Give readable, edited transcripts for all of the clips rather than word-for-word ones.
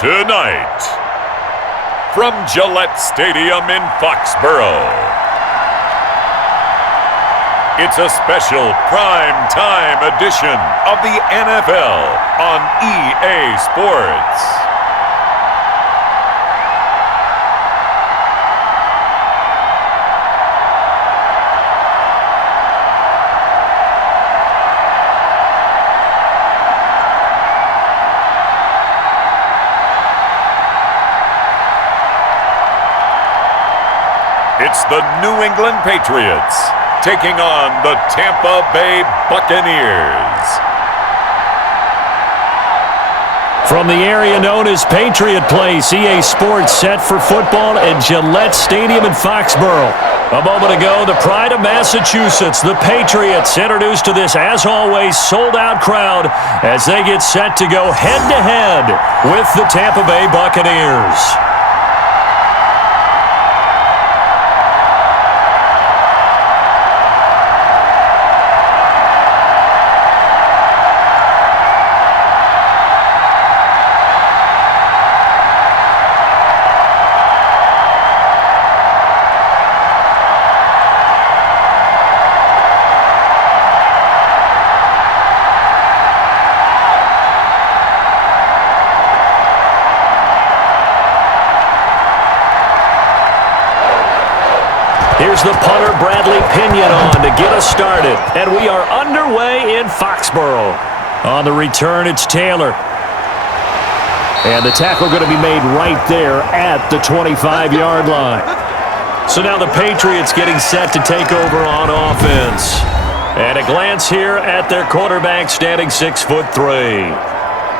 Tonight, from Gillette Stadium in Foxborough, it's a special prime-time edition of the NFL on EA Sports. It's the New England Patriots taking on the Tampa Bay Buccaneers. From the area known as Patriot Place, EA Sports set for football at Gillette Stadium in Foxborough. A moment ago, the pride of Massachusetts, the Patriots, introduced to this, as always, sold-out crowd as they get set to go head-to-head with the Tampa Bay Buccaneers. Here's the punter, Bradley Pinion, on to get us started. And we are underway in Foxborough. On the return, it's Taylor. And the tackle going to be made right there at the 25-yard line. So now the Patriots getting set to take over on offense. And a glance here at their quarterback, standing 6'3".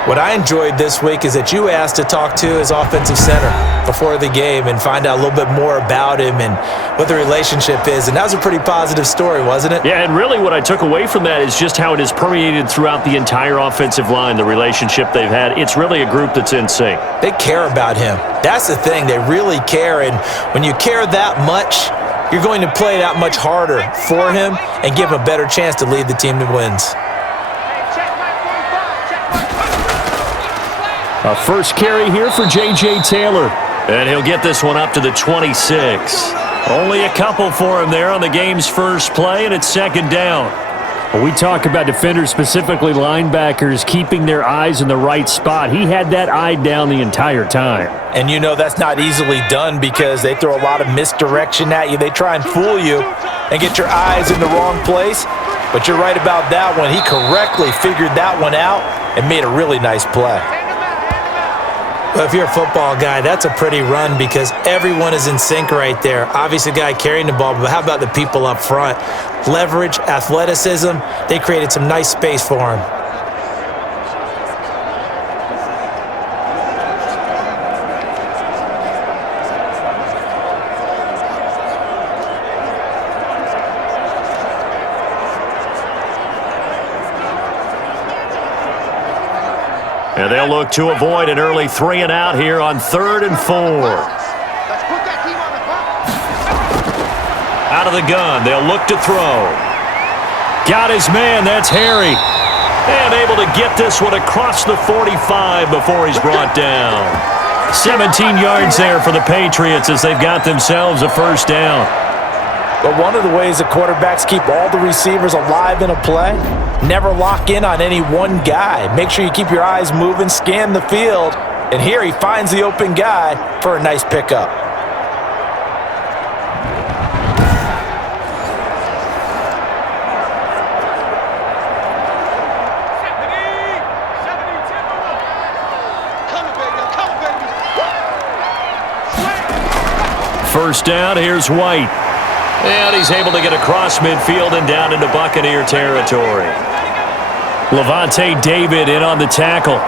What I enjoyed this week is that you asked to talk to his offensive center before the game and find out a little bit more about him and what the relationship is. And that was a pretty positive story, wasn't it? Yeah, and really what I took away from that is just how it has permeated throughout the entire offensive line, the relationship they've had. It's really a group that's in sync. They care about him. That's the thing. They really care. And when you care that much, you're going to play that much harder for him and give him a better chance to lead the team to wins. A first carry here for J.J. Taylor. And he'll get this one up to the 26. Only a couple for him there on the game's first play, and it's second down. When we talk about defenders, specifically linebackers, keeping their eyes in the right spot, he had that eye down the entire time. And you know that's not easily done because they throw a lot of misdirection at you. They try and fool you and get your eyes in the wrong place. But you're right about that one. He correctly figured that one out and made a really nice play. Well, if you're a football guy, that's a pretty run because everyone is in sync right there. Obviously, the guy carrying the ball, but how about the people up front? Leverage, athleticism, they created some nice space for him. And they'll look to avoid an early 3 and out here on 3rd and 4. Out of the gun, they'll look to throw. Got his man, that's Harry. And able to get this one across the 45 before he's brought down. 17 yards there for the Patriots as they've got themselves a first down. But one of the ways the quarterbacks keep all the receivers alive in a play, never lock in on any one guy. Make sure you keep your eyes moving, scan the field, and here he finds the open guy for a nice pickup. First down, here's White. And he's able to get across midfield and down into Buccaneer territory. Levante David in on the tackle.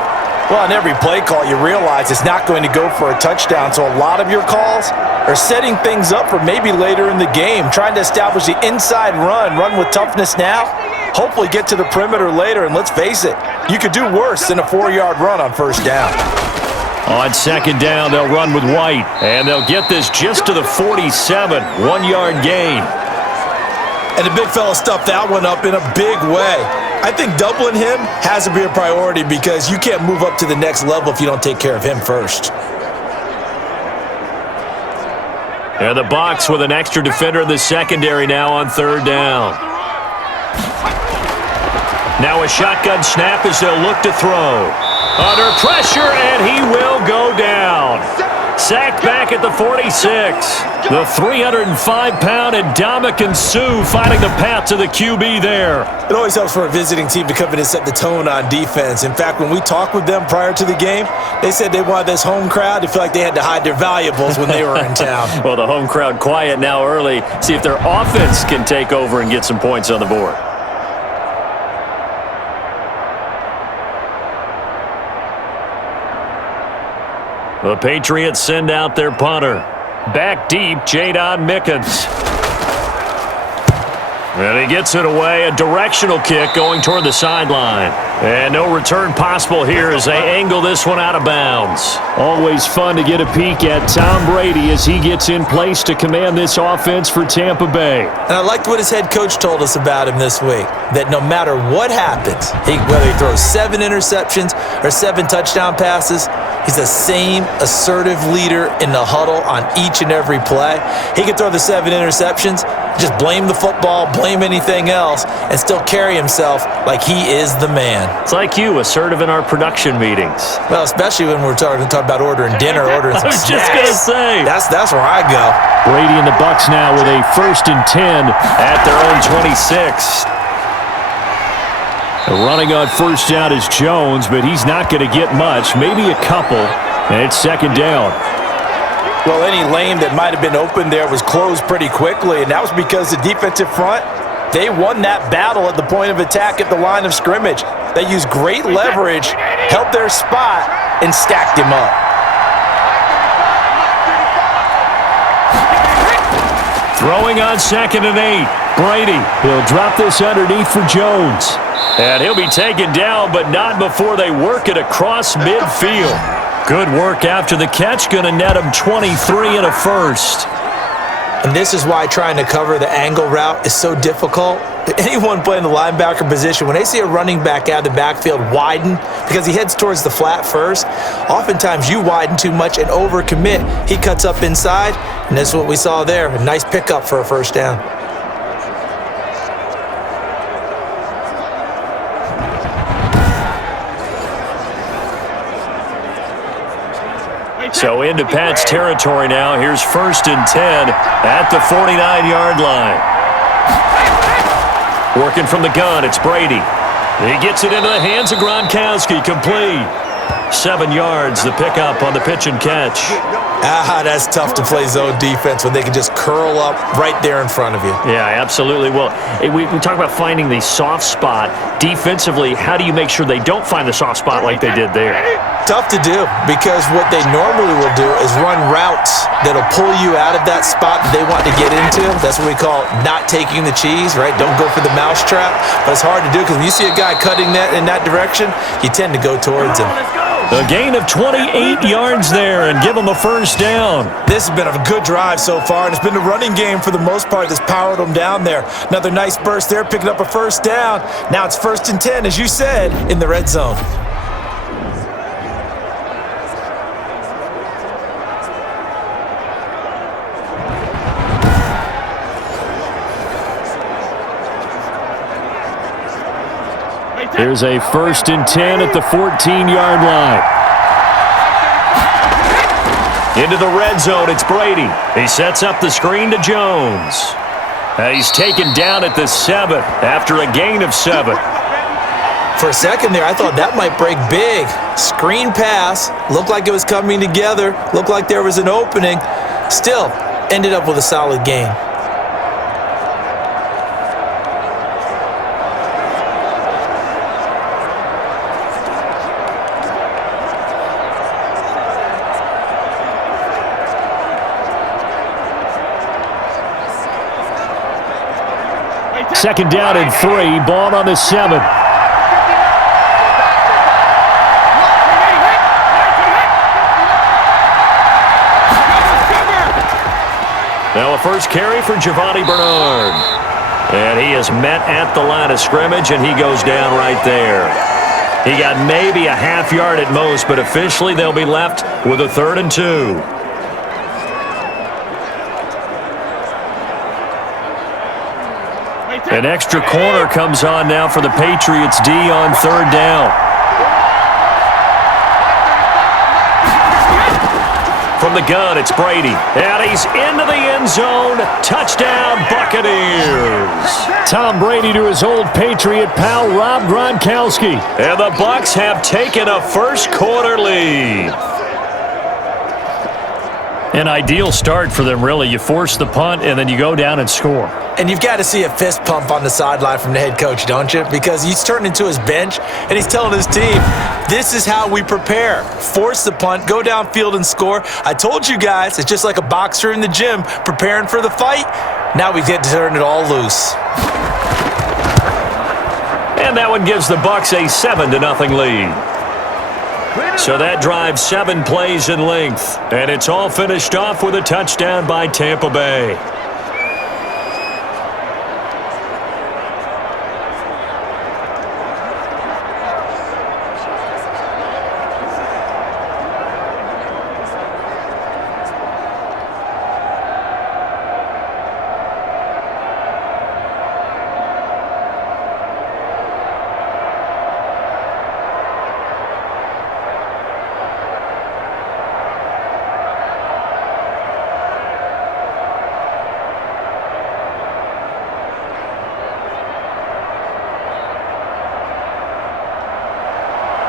Well, on every play call, you realize it's not going to go for a touchdown, so a lot of your calls are setting things up for maybe later in the game, trying to establish the inside run with toughness now, hopefully get to the perimeter later, and let's face it, you could do worse than a 4-yard run on first down. On second down, they'll run with White, and they'll get this just to the 47, 1-yard gain. And the big fella stuffed that one up in a big way. I think doubling him has to be a priority because you can't move up to the next level if you don't take care of him first. And the Bucs with an extra defender in the secondary now on third down. Now a shotgun snap as they'll look to throw. Under pressure, and he will go down. Sacked back at the 46. The 305-pound Ndamukong Suh finding the path to the QB there. It always helps for a visiting team to come in and set the tone on defense. In fact, when we talked with them prior to the game, they said they wanted this home crowd to feel like they had to hide their valuables when they were in town. Well, the home crowd quiet now early. See if their offense can take over and get some points on the board. The Patriots send out their punter. Back deep, Jadon Mickens. And he gets it away. A directional kick going toward the sideline. And no return possible here as they angle this one out of bounds. Always fun to get a peek at Tom Brady as he gets in place to command this offense for Tampa Bay. And I liked what his head coach told us about him this week, that no matter what happens, whether he throws 7 interceptions or 7 touchdown passes, he's the same assertive leader in the huddle on each and every play. He can throw the 7 interceptions, just blame the football, blame anything else, and still carry himself like he is the man. It's like you, assertive in our production meetings. Well, especially when we're talking about ordering dinner, ordering some snacks. I was just going to say. That's where I go. Brady and the Bucs now with a 1st and 10 at their own 26. Running on first down is Jones, but he's not going to get much, maybe a couple, and it's 2nd down. Well, any lane that might have been open there was closed pretty quickly, and that was because the defensive front, they won that battle at the point of attack at the line of scrimmage. They used great leverage, held their spot, and stacked him up. Throwing on 2nd and 8. Brady, he'll drop this underneath for Jones. And he'll be taken down, but not before they work it across midfield. Good work after the catch, going to net him 23 and a first. And this is why trying to cover the angle route is so difficult. Anyone playing the linebacker position, when they see a running back out of the backfield widen because he heads towards the flat first, oftentimes you widen too much and overcommit. He cuts up inside, and that's what we saw there. A nice pickup for a first down. So into Pat's territory now. Here's 1st and 10 at the 49-yard line. Working from the gun, it's Brady. He gets it into the hands of Gronkowski, complete. 7 yards, the pickup on the pitch and catch. That's tough to play zone defense when they can just curl up right there in front of you. Yeah, absolutely. Well, we talk about finding the soft spot. Defensively, how do you make sure they don't find the soft spot like they did there? Tough to do because what they normally will do is run routes that'll pull you out of that spot that they want to get into. That's what we call not taking the cheese, right? Don't go for the mousetrap. But it's hard to do because when you see a guy cutting that in that direction, you tend to go towards him. A gain of 28 yards there and give them a first down. This has been a good drive so far, and it's been the running game for the most part that's powered them down there. Another nice burst there, picking up a first down. Now it's 1st and 10, as you said, in the red zone. Here's a 1st and 10 at the 14-yard line. Into the red zone, it's Brady. He sets up the screen to Jones. He's taken down at the 7 after a gain of 7. For a second there, I thought that might break big. Screen pass, looked like it was coming together, looked like there was an opening. Still, ended up with a solid gain. Second down and 3, ball on the 7. Now a first carry for Giovanni Bernard. And he is met at the line of scrimmage, and he goes down right there. He got maybe a half yard at most, but officially they'll be left with a 3rd and 2. An extra corner comes on now for the Patriots D on 3rd down. From the gun, it's Brady. And he's into the end zone. Touchdown, Buccaneers. Tom Brady to his old Patriot pal, Rob Gronkowski. And the Bucs have taken a first-quarter lead. An ideal start for them, really. You force the punt, and then you go down and score. And you've got to see a fist pump on the sideline from the head coach, don't you? Because he's turned into his bench, and he's telling his team, this is how we prepare. Force the punt, go downfield and score. I told you guys, it's just like a boxer in the gym preparing for the fight. Now we get to turn it all loose. And that one gives the Bucs a 7-0 lead. So that drives 7 plays in length. And it's all finished off with a touchdown by Tampa Bay.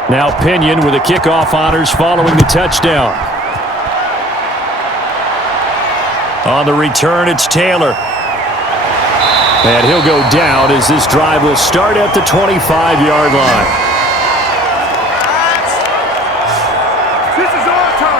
Now Pinion with the kickoff honors following the touchdown. On the return, it's Taylor. And he'll go down as this drive will start at the 25-yard line.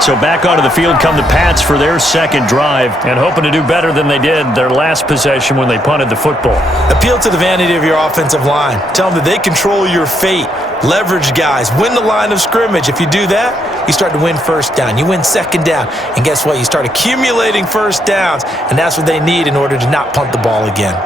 So back onto the field come the Pats for their second drive, and hoping to do better than they did their last possession when they punted the football. Appeal to the vanity of your offensive line. Tell them that they control your fate. Leverage guys. Win the line of scrimmage. If you do that, you start to win first down. You win second down. And guess what? You start accumulating first downs, and that's what they need in order to not punt the ball again.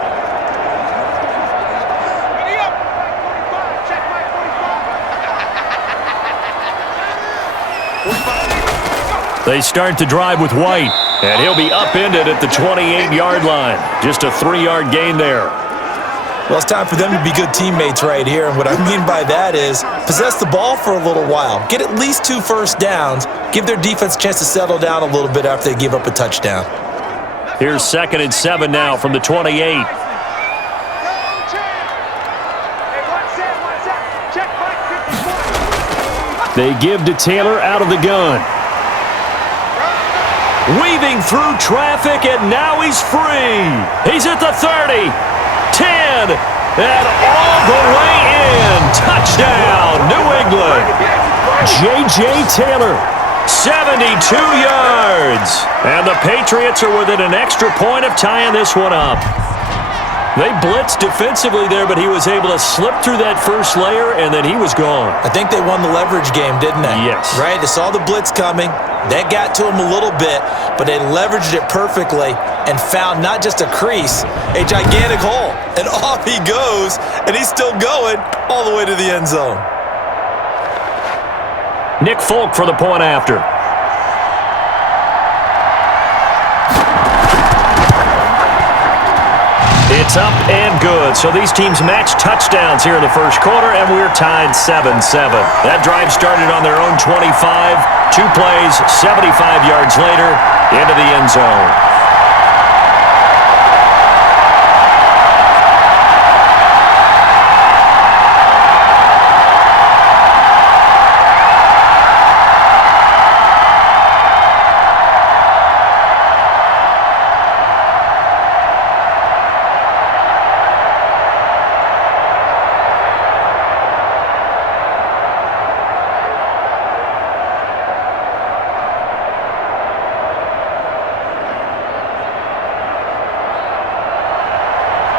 They start the drive with White, and he'll be upended at the 28-yard line. Just a 3-yard gain there. Well, it's time for them to be good teammates right here, and what I mean by that is possess the ball for a little while. Get at least 2 first downs. Give their defense a chance to settle down a little bit after they give up a touchdown. Here's 2nd and 7 now from the 28. They give to Taylor out of the gun. Weaving through traffic, and now he's free. He's at the 30, 10, and all the way in. Touchdown, New England. J.J. Taylor. 72 yards. And the Patriots are within an extra point of tying this one up. They blitzed defensively there, but he was able to slip through that first layer, and then he was gone. I think they won the leverage game, didn't they? Yes. Right? They saw the blitz coming. That got to him a little bit, but they leveraged it perfectly and found not just a crease, a gigantic hole. And off he goes, and he's still going all the way to the end zone. Nick Folk for the point after. It's up and good. So these teams match touchdowns here in the first quarter, and we're tied 7-7. That drive started on their own 25. 2 plays, 75 yards later, into the end zone.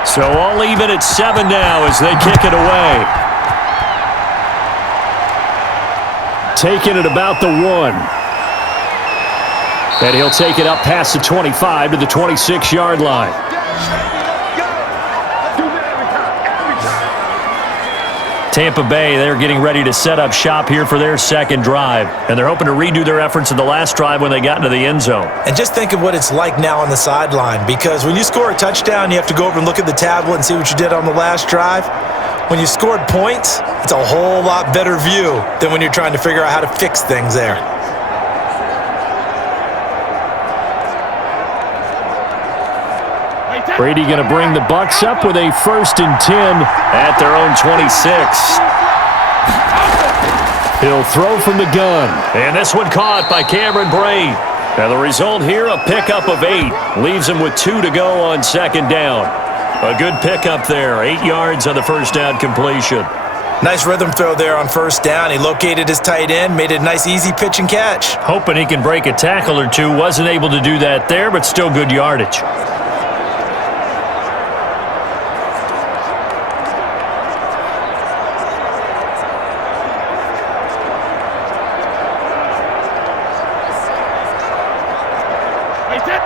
So all even at 7 now as they kick it away. Taking it about the 1. And he'll take it up past the 25 to the 26-yard line. Tampa Bay, they're getting ready to set up shop here for their second drive. And they're hoping to redo their efforts in the last drive when they got into the end zone. And just think of what it's like now on the sideline, because when you score a touchdown, you have to go over and look at the tablet and see what you did on the last drive. When you scored points, it's a whole lot better view than when you're trying to figure out how to fix things there. Brady going to bring the Bucs up with a 1st and 10 at their own 26. He'll throw from the gun. And this one caught by Cameron Brate. Now the result here, a pickup of 8. Leaves him with 2 to go on 2nd down. A good pickup there. 8 yards on the first down completion. Nice rhythm throw there on 1st down. He located his tight end, made it a nice easy pitch and catch. Hoping he can break a tackle or two. Wasn't able to do that there, but still good yardage.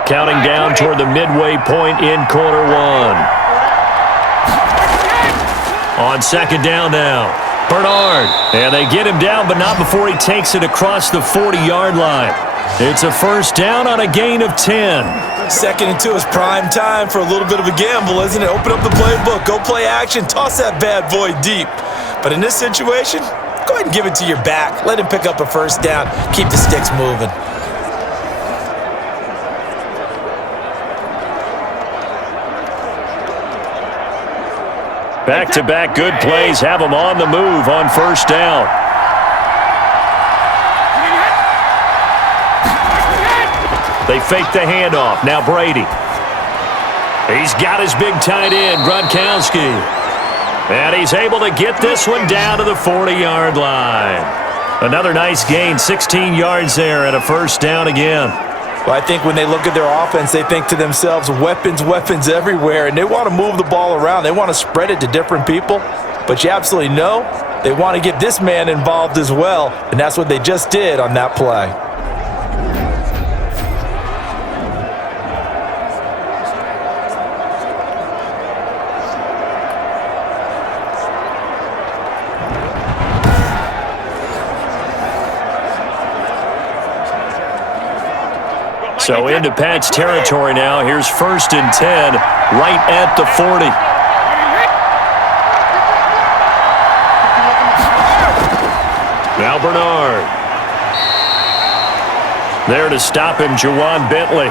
Counting down toward the midway point in quarter 1. On 2nd down now, Bernard. And they get him down, but not before he takes it across the 40-yard line. It's a 1st down on a gain of 10. 2nd and 2 is prime time for a little bit of a gamble, isn't it? Open up the playbook, go play action, toss that bad boy deep. But in this situation, go ahead and give it to your back. Let him pick up a 1st down. Keep the sticks moving. Back-to-back good plays have them on the move on 1st down. They fake the handoff. Now Brady. He's got his big tight end, Gronkowski. And he's able to get this one down to the 40-yard line. Another nice gain, 16 yards there and a 1st down again. Well, I think when they look at their offense, they think to themselves, weapons, weapons everywhere, and they want to move the ball around. They want to spread it to different people, but you absolutely know they want to get this man involved as well, and that's what they just did on that play. So into Pat's territory now. Here's 1st and 10 right at the 40. Now Bernard. There to stop him, Juwan Bentley.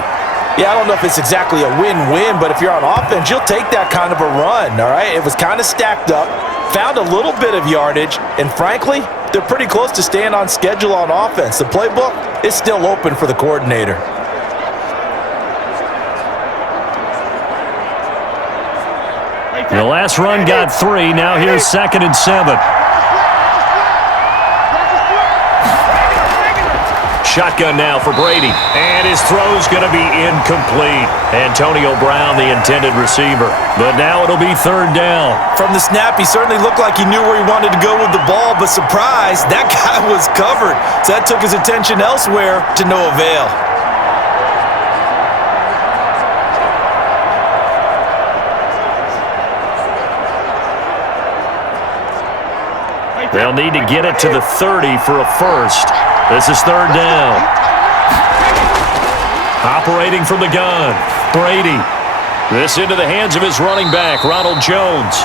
Yeah, I don't know if it's exactly a win-win, but if you're on offense, you'll take that kind of a run, all right? It was kind of stacked up, found a little bit of yardage, and frankly, they're pretty close to staying on schedule on offense. The playbook is still open for the coordinator. The last run got 3. Now here's 2nd and 7. Shotgun now for Brady. And his throw's going to be incomplete. Antonio Brown, the intended receiver. But now it'll be 3rd down. From the snap, he certainly looked like he knew where he wanted to go with the ball, but surprise, that guy was covered. So that took his attention elsewhere to no avail. They'll need to get it to the 30 for a 1st. This is 3rd down. Operating from the gun, Brady. This into the hands of his running back, Ronald Jones.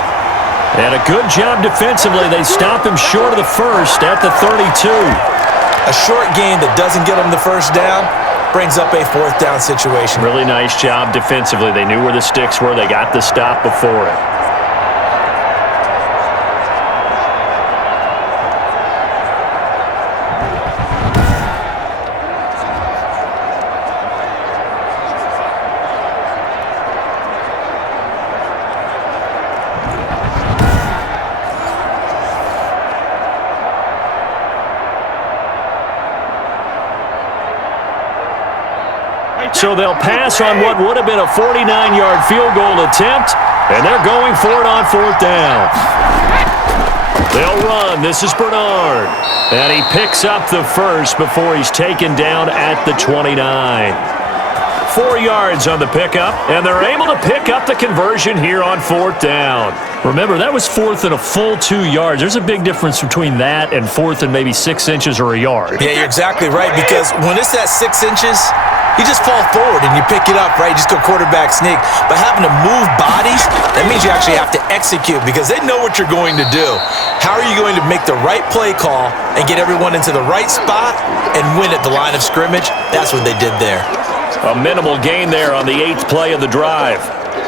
And a good job defensively. They stop him short of the 1st at the 32. A short gain that doesn't get him the 1st down brings up a 4th down situation. Really nice job defensively. They knew where the sticks were. They got the stop before it. So they'll pass on what would have been a 49-yard field goal attempt, and they're going for it on 4th down. They'll run. This is Bernard. And he picks up the 1st before he's taken down at the 29. 4 yards on the pickup, and they're able to pick up the conversion here on 4th down. Remember, that was 4th and a full 2 yards. There's a big difference between that and 4th and maybe 6 inches or a yard. Yeah, you're exactly right, because when it's at 6 inches, you just fall forward and you pick it up, right? You just go quarterback sneak. But having to move bodies, that means you actually have to execute because they know what you're going to do. How are you going to make the right play call and get everyone into the right spot and win at the line of scrimmage? That's what they did there. A minimal gain there on the 8th play of the drive.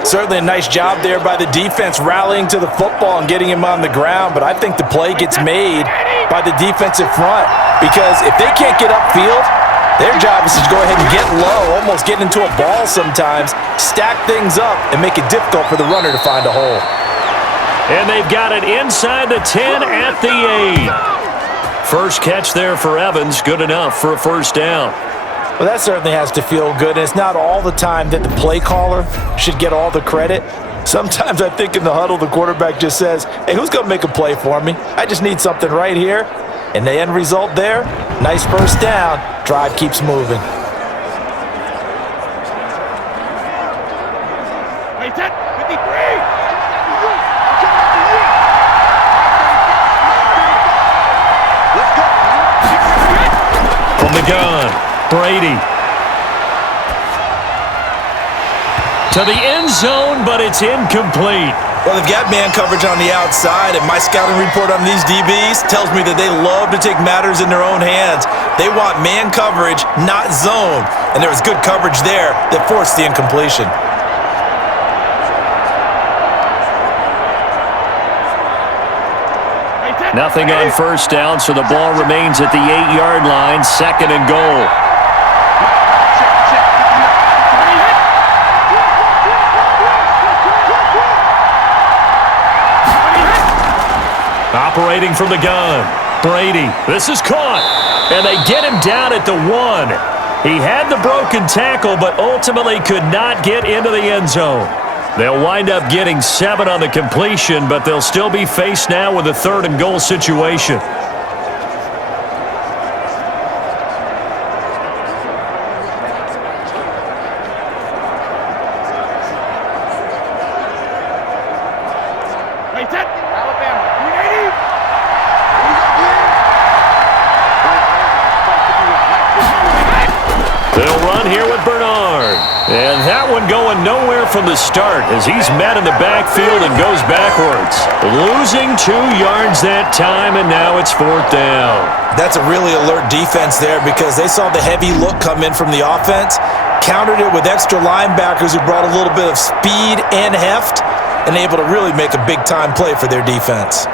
Certainly a nice job there by the defense rallying to the football and getting him on the ground, but I think the play gets made by the defensive front because if they can't get upfield, their job is to go ahead and get low, almost get into a ball sometimes, stack things up, and make it difficult for the runner to find a hole. And they've got it inside the 10 at the 8. First catch there for Evans, good enough for a first down. Well, that certainly has to feel good, and it's not all the time that the play caller should get all the credit. Sometimes I think in the huddle, the quarterback just says, hey, who's going to make a play for me? I just need something right here. And the end result there, nice first down. Drive keeps moving. From the gun, Brady. To the end zone, but it's incomplete. Well, they've got man coverage on the outside, and my scouting report on these DBs tells me that they love to take matters in their own hands. They want man coverage, not zone, and there was good coverage there that forced the incompletion. Nothing on first down, so the ball remains at the 8-yard line, 2nd and goal. Operating from the gun, Brady. This is caught, and they get him down at the 1. He had the broken tackle, but ultimately could not get into the end zone. They'll wind up getting 7 on the completion, but they'll still be faced now with a 3rd and goal situation. They'll run here with Bernard. And that one going nowhere from the start as he's met in the backfield and goes backwards. Losing 2 yards that time, and now it's 4th down. That's a really alert defense there because they saw the heavy look come in from the offense, countered it with extra linebackers who brought a little bit of speed and heft, and able to really make a big-time play for their defense.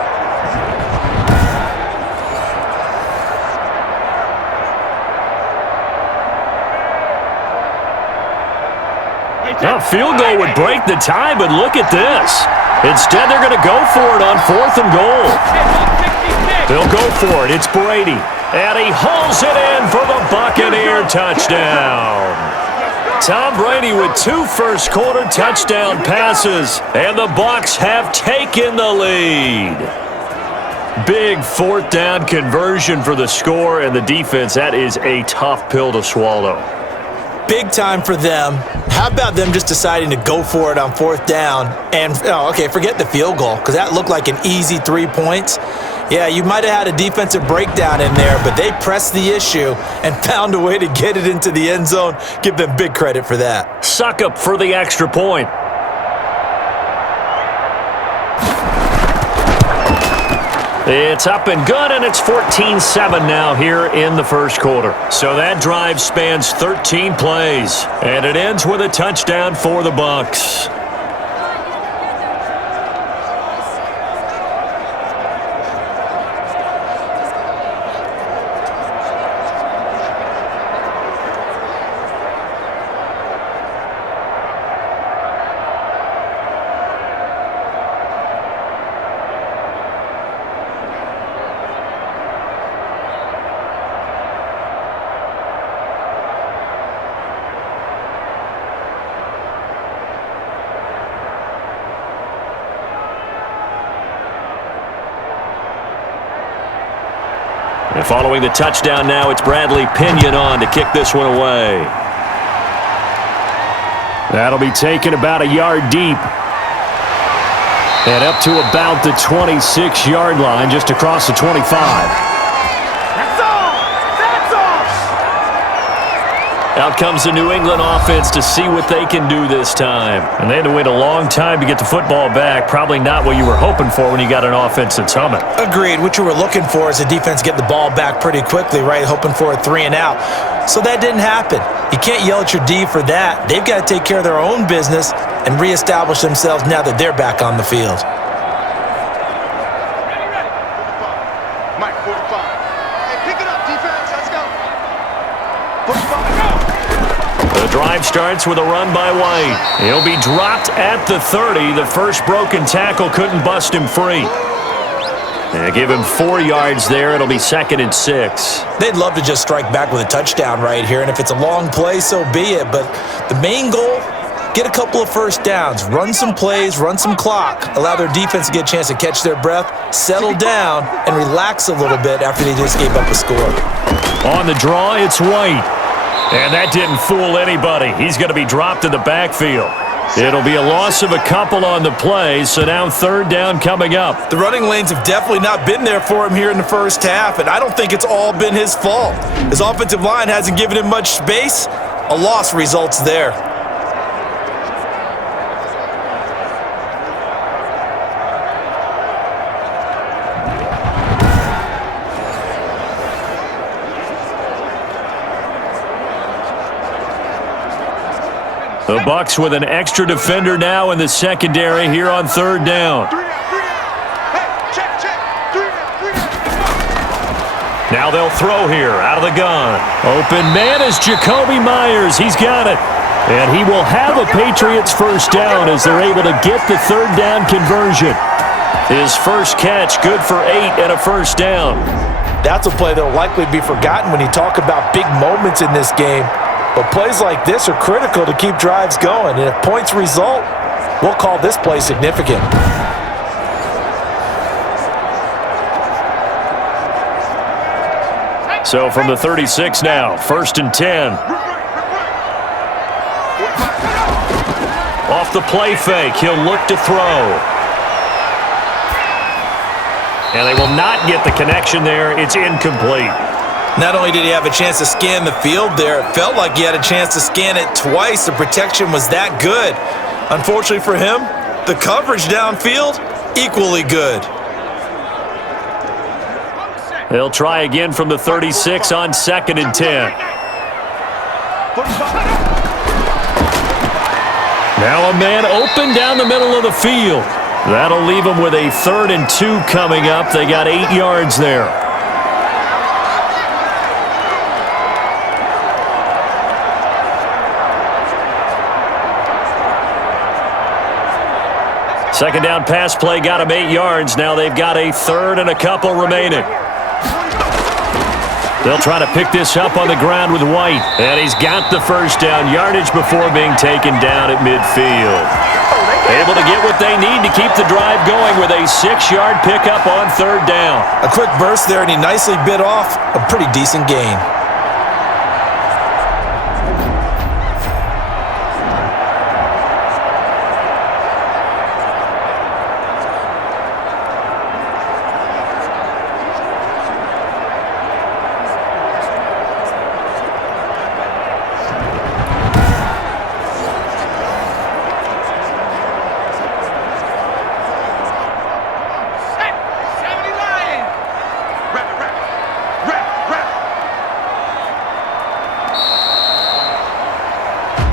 A field goal would break the tie, but look at this. Instead, they're going to go for it on 4th and goal. They'll go for it. It's Brady. And he hauls it in for the Buccaneer touchdown. Tom Brady with 2 first-quarter touchdown passes, and the Bucs have taken the lead. Big 4th down conversion for the score, and the defense, that is a tough pill to swallow. Big time for them. How about them just deciding to go for it on 4th down? And, forget the field goal, because that looked like an easy 3 points. Yeah, you might have had a defensive breakdown in there, but they pressed the issue and found a way to get it into the end zone. Give them big credit for that. Suck up for the extra point. It's up and good, and it's 14-7 now here in the first quarter. So that drive spans 13 plays, and it ends with a touchdown for the Bucs. And following the touchdown now, it's Bradley Pinion on to kick this one away. That'll be taken about a yard deep. And up to about the 26-yard line, just across the 25. That's all! That's all! Out comes the New England offense to see what they can do this time. And they had to wait a long time to get the football back. Probably not what you were hoping for when you got an offense that's humming. Agreed. What you were looking for is the defense get the ball back pretty quickly, right? Hoping for a 3 and out. So that didn't happen. You can't yell at your D for that. They've got to take care of their own business and reestablish themselves now that they're back on the field. Mike, 45. Hey, pick it up, defense. Let's go. 45, go. The drive starts with a run by White. He'll be dropped at the 30. The first broken tackle couldn't bust him free. They give him 4 yards there. It'll be 2nd and 6. They'd love to just strike back with a touchdown right here, and if it's a long play, so be it. But the main goal, get a couple of first downs, run some plays, run some clock, allow their defense to get a chance to catch their breath, settle down, and relax a little bit after they just gave up a score. On the draw, it's White. And that didn't fool anybody. He's going to be dropped in the backfield. It'll be a loss of a couple on the play, so now 3rd down coming up. The running lanes have definitely not been there for him here in the first half, and I don't think it's all been his fault. His offensive line hasn't given him much space. A loss results there. The Bucs with an extra defender now in the secondary here on 3rd down. Hey, check. 3 down. Now they'll throw here out of the gun. Open man is Jacoby Myers. He's got it. And he will have a Patriots first down as they're able to get the 3rd down conversion. His first catch, good for 8 and a first down. That's a play that will likely be forgotten when you talk about big moments in this game. But plays like this are critical to keep drives going. And if points result, we'll call this play significant. So from the 36 now, 1st and 10. Off the play fake, he'll look to throw. And they will not get the connection there. It's incomplete. Not only did he have a chance to scan the field there, it felt like he had a chance to scan it twice. The protection was that good. Unfortunately for him, the coverage downfield, equally good. They'll try again from the 36 on 2nd and 10. Now a man open down the middle of the field. That'll leave them with a 3rd and 2 coming up. They got 8 yards there. Second down pass play got him 8 yards. Now they've got a 3rd and a couple remaining. They'll try to pick this up on the ground with White. And he's got the first down yardage before being taken down at midfield. Able to get what they need to keep the drive going with a 6-yard pickup on 3rd down. A quick burst there, and he nicely bit off a pretty decent gain.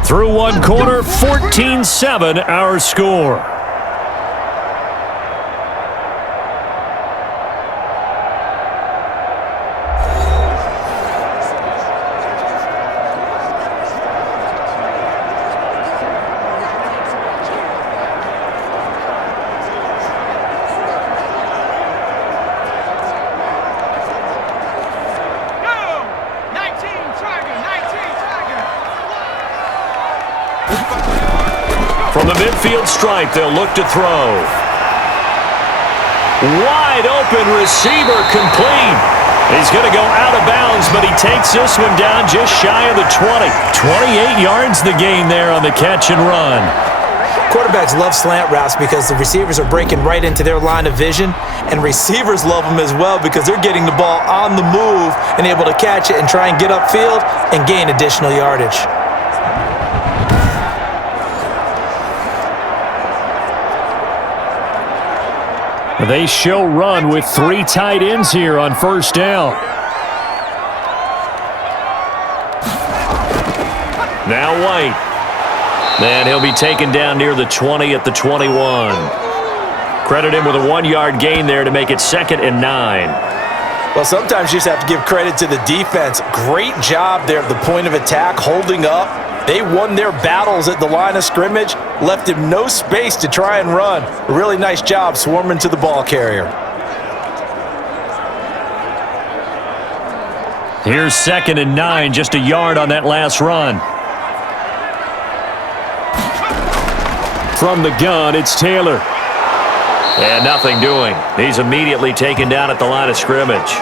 Through one quarter, 14-7 our score. From the midfield stripe, they'll look to throw. Wide open receiver complete. He's going to go out of bounds, but he takes this one down just shy of the 20. 28 yards the gain there on the catch and run. Quarterbacks love slant routes because the receivers are breaking right into their line of vision, and receivers love them as well because they're getting the ball on the move and able to catch it and try and get upfield and gain additional yardage. They show run with 3 tight ends here on first down. Now White. And he'll be taken down near the 20 at the 21. Credit him with a 1-yard gain there to make it 2nd and 9. Well, sometimes you just have to give credit to the defense. Great job there at the point of attack, holding up. They won their battles at the line of scrimmage, left him no space to try and run. A really nice job swarming to the ball carrier. Here's 2nd and 9, just a yard on that last run. From the gun, it's Taylor. And nothing doing. He's immediately taken down at the line of scrimmage.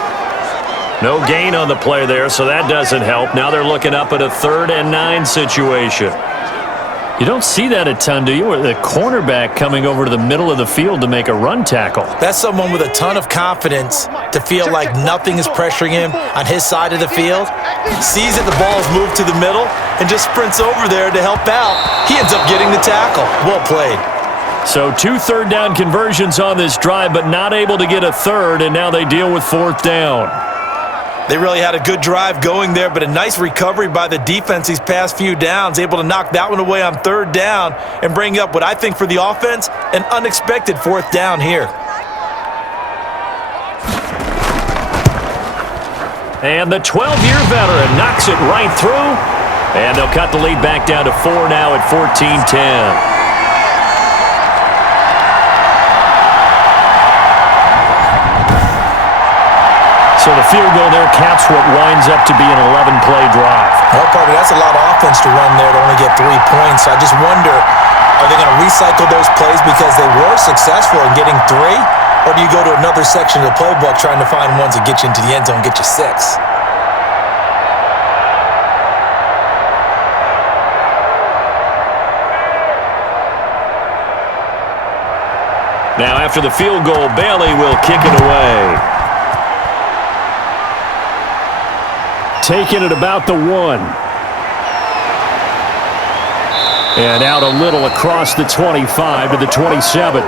No gain on the play there, so that doesn't help. Now they're looking up at a 3rd and 9 situation. You don't see that a ton, do you? Or the cornerback coming over to the middle of the field to make a run tackle. That's someone with a ton of confidence to feel like nothing is pressuring him on his side of the field. Sees that the ball is moved to the middle and just sprints over there to help out. He ends up getting the tackle. Well played. So 2 third down conversions on this drive, but not able to get a third, and now they deal with 4th down. They really had a good drive going there, but a nice recovery by the defense these past few downs, able to knock that one away on 3rd down and bring up what I think for the offense, an unexpected 4th down here. And the 12-year veteran knocks it right through, and they'll cut the lead back down to 4 now at 14-10. So the field goal there caps what winds up to be an 11-play drive. Well, probably that's a lot of offense to run there to only get 3 points. So I just wonder, are they going to recycle those plays because they were successful in getting 3? Or do you go to another section of the playbook trying to find ones that get you into the end zone and get you 6? Now after the field goal, Bailey will kick it away. Taking it about the 1. And out a little across the 25 to the 27.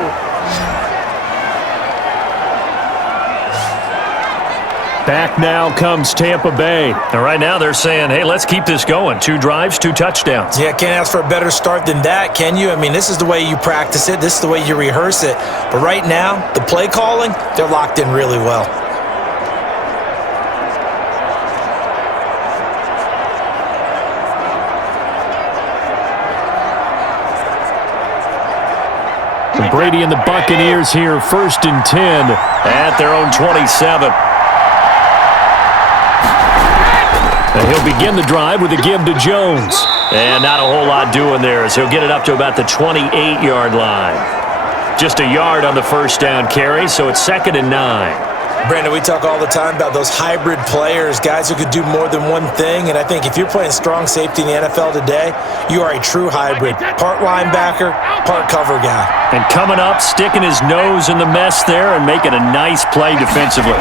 Back now comes Tampa Bay. And right now they're saying, hey, let's keep this going. 2 drives, 2 touchdowns. Yeah, can't ask for a better start than that, can you? I mean, this is the way you practice it. This is the way you rehearse it. But right now, the play calling, they're locked in really well. Brady and the Buccaneers here, 1st and 10 at their own 27. And he'll begin the drive with a give to Jones. And not a whole lot doing there as he'll get it up to about the 28-yard line. Just a yard on the 1st down carry, so it's 2nd and 9. Brandon, we talk all the time about those hybrid players, guys who could do more than one thing, and I think if you're playing strong safety in the NFL today, you are a true hybrid. Part linebacker, part cover guy. And coming up, sticking his nose in the mess there and making a nice play defensively.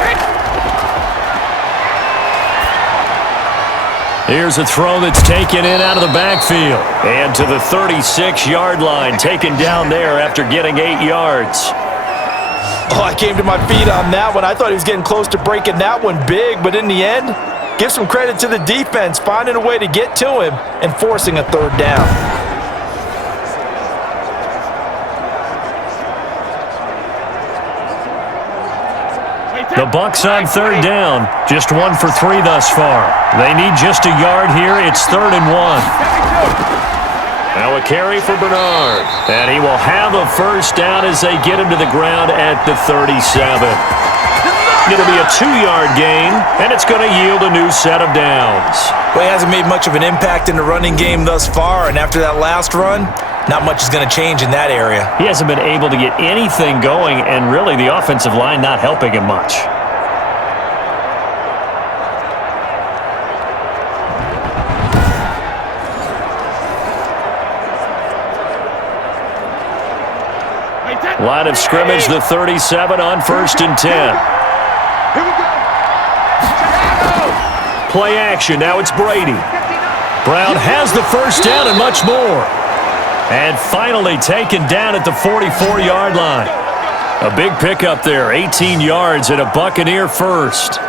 Here's a throw that's taken in out of the backfield. And to the 36-yard line, taken down there after getting 8 yards. Oh, I came to my feet on that one. I thought he was getting close to breaking that one big, but in the end, give some credit to the defense, finding a way to get to him and forcing a 3rd down. The Bucs on 3rd down, just 1 for 3 thus far. They need just a yard here. It's 3rd and 1. Now a carry for Bernard. And he will have a 1st down as they get him to the ground at the 37. Going to be a 2-yard gain, and it's going to yield a new set of downs. Well, he hasn't made much of an impact in the running game thus far, and after that last run, not much is going to change in that area. He hasn't been able to get anything going, and really the offensive line not helping him much. Line of scrimmage, the 37 on 1st and 10. Here we go. Play action. Now it's Brady. Brown has the first down and much more. And finally taken down at the 44-yard line. A big pickup there, 18 yards and a Buccaneer first.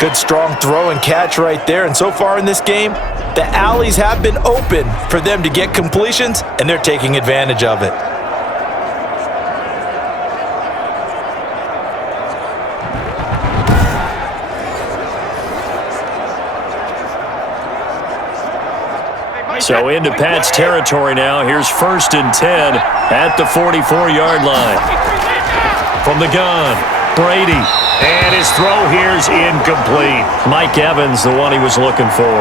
Good strong throw and catch right there. And so far in this game, the alleys have been open for them to get completions, and they're taking advantage of it. So into Pat's territory now. Here's 1st and 10 at the 44-yard line. From the gun, Brady. And his throw here's incomplete. Mike Evans, the one he was looking for.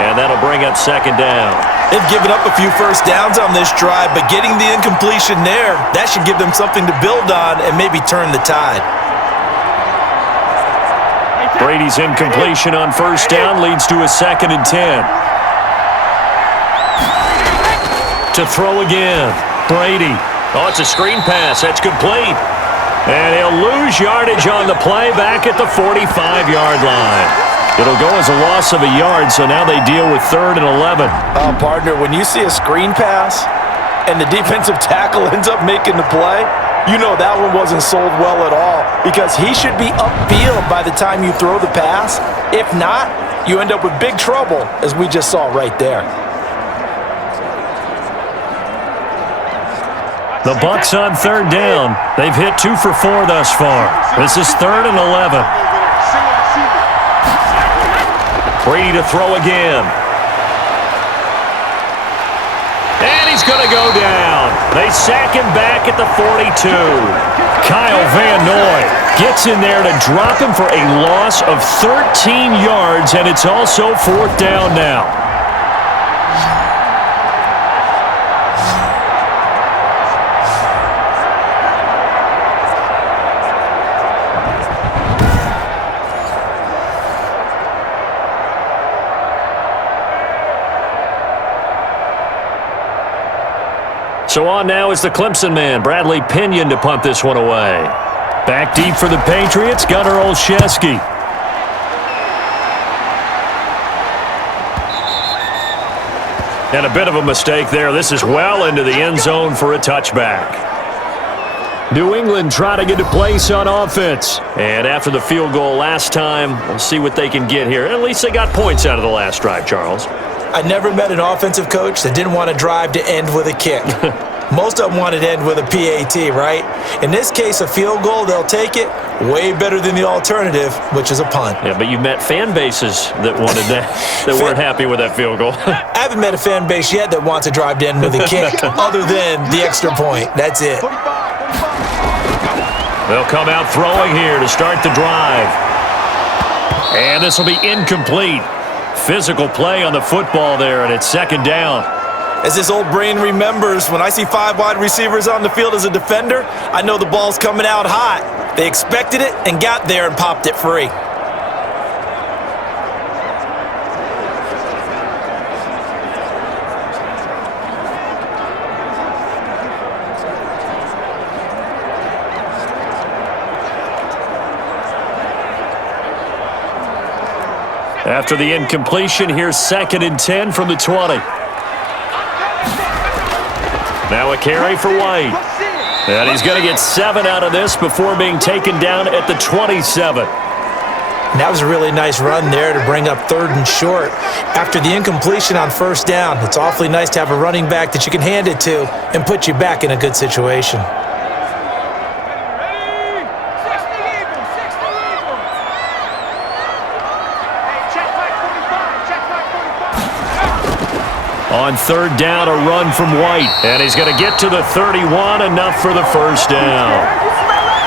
And that'll bring up 2nd down. They've given up a few first downs on this drive, but getting the incompletion there, that should give them something to build on and maybe turn the tide. Brady's incompletion on 1st down leads to a 2nd and 10. To throw again, Brady. Oh, it's a screen pass. That's complete. And he'll lose yardage on the play back at the 45-yard line. It'll go as a loss of a yard, so now they deal with 3rd and 11. Partner, when you see a screen pass and the defensive tackle ends up making the play, you know that one wasn't sold well at all because he should be upfield by the time you throw the pass. If not, you end up with big trouble, as we just saw right there. The Bucs on 3rd down. They've hit 2 for 4 thus far. This is 3rd and 11. Brady to throw again. And he's going to go down. They sack him back at the 42. Kyle Van Noy gets in there to drop him for a loss of 13 yards, and it's also 4th down now. So on now is the Clemson man, Bradley Pinion, to punt this one away. Back deep for the Patriots, Gunnar Olszewski. And a bit of a mistake there. This is well into the end zone for a touchback. New England trying to get a place on offense. And after the field goal last time, we'll see what they can get here. At least they got points out of the last drive, Charles. I never met an offensive coach that didn't want to drive to end with a kick. Most of them wanted to end with a PAT, right? In this case, a field goal, they'll take it. Way better than the alternative, which is a punt. Yeah, but you've met fan bases that wanted that, that weren't happy with that field goal. I haven't met a fan base yet that wants to drive to end with a kick other than the extra point. That's it. They'll come out throwing here to start the drive. And this will be incomplete. Physical play on the football there, and it's 2nd down. As this old brain remembers, when I see 5 wide receivers on the field as a defender, I know the ball's coming out hot. They expected it and got there and popped it free. After the incompletion, here's 2nd and 10 from the 20. Now a carry for White. And he's going to get 7 out of this before being taken down at the 27. That was a really nice run there to bring up 3rd and short. After the incompletion on 1st down, it's awfully nice to have a running back that you can hand it to and put you back in a good situation. On 3rd down, a run from White. And he's going to get to the 31, enough for the 1st down.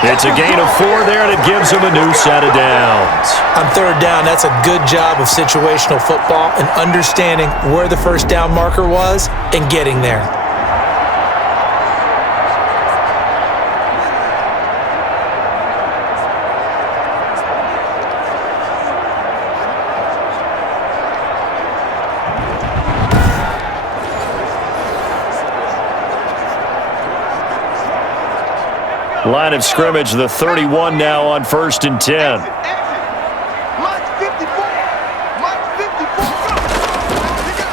It's a gain of 4 there, and it gives him a new set of downs. On 3rd down, that's a good job of situational football and understanding where the 1st down marker was and getting there. Line of scrimmage, the 31 now on 1st and 10.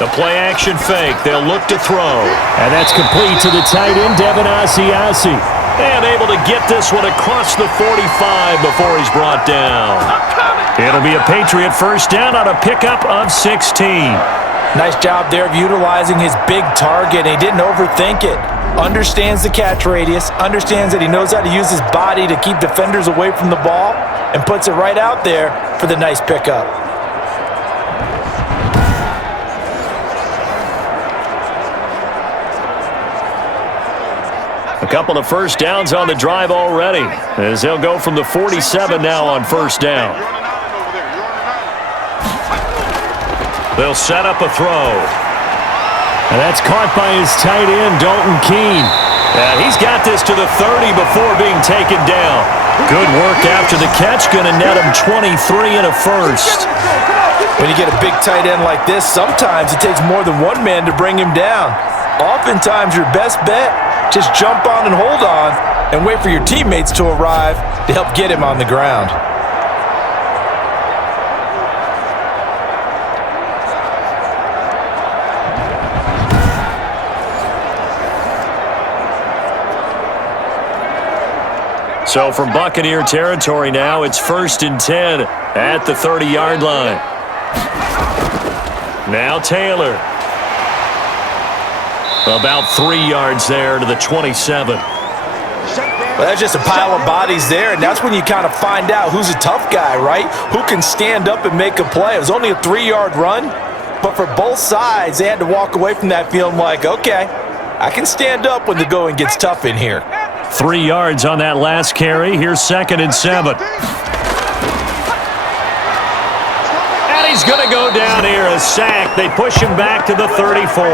The play action fake. They'll look to throw. And that's complete to the tight end, Devin Asiasi. And able to get this one across the 45 before he's brought down. It'll be a Patriot first down on a pickup of 16. Nice job there of utilizing his big target. He didn't overthink it. Understands the catch radius. Understands that he knows how to use his body to keep defenders away from the ball. And puts it right out there for the nice pickup. A couple of first downs on the drive already, as they'll go from the 47 now on first down. They'll set up a throw. And that's caught by his tight end, Dalton Keene. And he's got this to the 30 before being taken down. Good work after the catch, going to net him 23 and a first. When you get a big tight end like this, sometimes it takes more than one man to bring him down. Oftentimes, your best bet, just jump on and hold on and wait for your teammates to arrive to help get him on the ground. So from Buccaneer territory now, it's 1st and 10 at the 30-yard line. Now Taylor. About 3 yards there to the 27. Well, that's just a pile of bodies there, and that's when you kind of find out who's a tough guy, right? Who can stand up and make a play. It was only a 3-yard run, but for both sides, they had to walk away from that feeling like, okay, I can stand up when the going gets tough in here. 3 yards on that last carry. Here's 2nd and 7. And he's going to go down here, a sack. They push him back to the 34.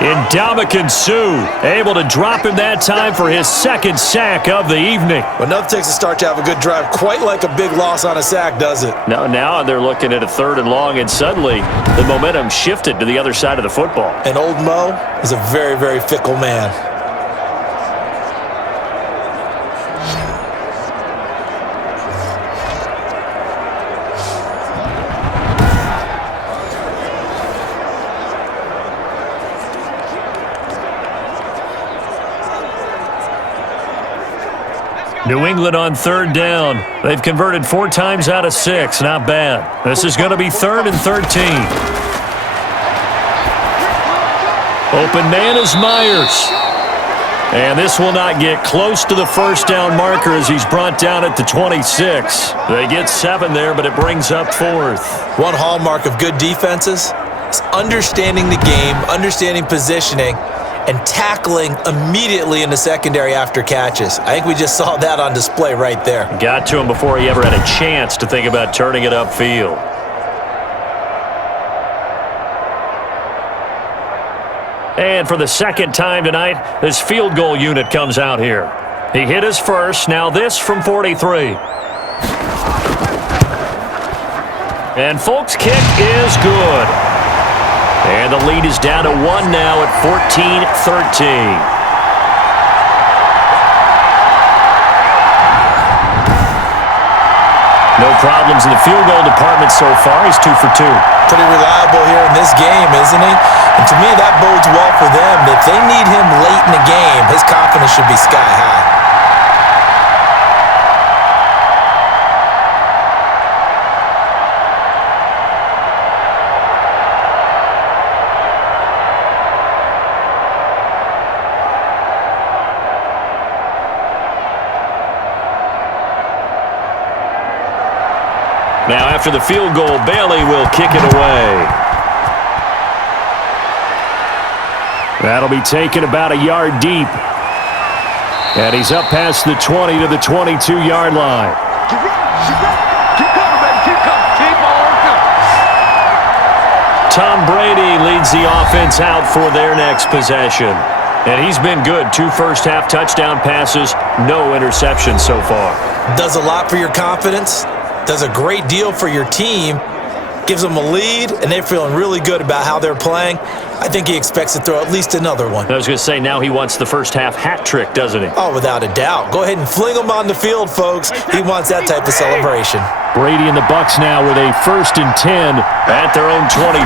Ndamukong Suh able to drop him that time for his 2nd sack of the evening. But nothing takes a start to have a good drive quite like a big loss on a sack, does it? Now they're looking at a 3rd and long, and suddenly the momentum shifted to the other side of the football. And old Mo is a very, very fickle man. New England on 3rd down. They've converted 4 times out of 6. Not bad. This is going to be 3rd and 13. Open man is Myers. And this will not get close to the first down marker as he's brought down at the 26. They get 7 there, but it brings up 4th. One hallmark of good defenses is understanding the game, understanding positioning, and tackling immediately in the secondary after catches. I think we just saw that on display right there. Got to him before he ever had a chance to think about turning it upfield. And for the 2nd time tonight, this field goal unit comes out here. He hit his first, now this from 43. And Folk's kick is good. And the lead is down to 1 now at 14-13. No problems in the field goal department so far. He's 2 for 2. Pretty reliable here in this game, isn't he? And to me, that bodes well for them. If they need him late in the game, his confidence should be sky high. Now after the field goal, Bailey will kick it away. That'll be taken about a yard deep. And he's up past the 20 to the 22-yard line. Keep coming, baby. Keep coming. Keep on coming. Tom Brady leads the offense out for their next possession. And he's been good. 2 first-half touchdown passes, no interceptions so far. Does a lot for your confidence. Does a great deal for your team. gives them a lead, and they're feeling really good about how they're playing. I think he expects to throw at least another one. I was going to say, now he wants the first half hat trick, doesn't he? Oh, without a doubt. Go ahead and fling him on the field, folks. He wants that type of celebration. Brady and the Bucs now with a 1st and 10 at their own 22.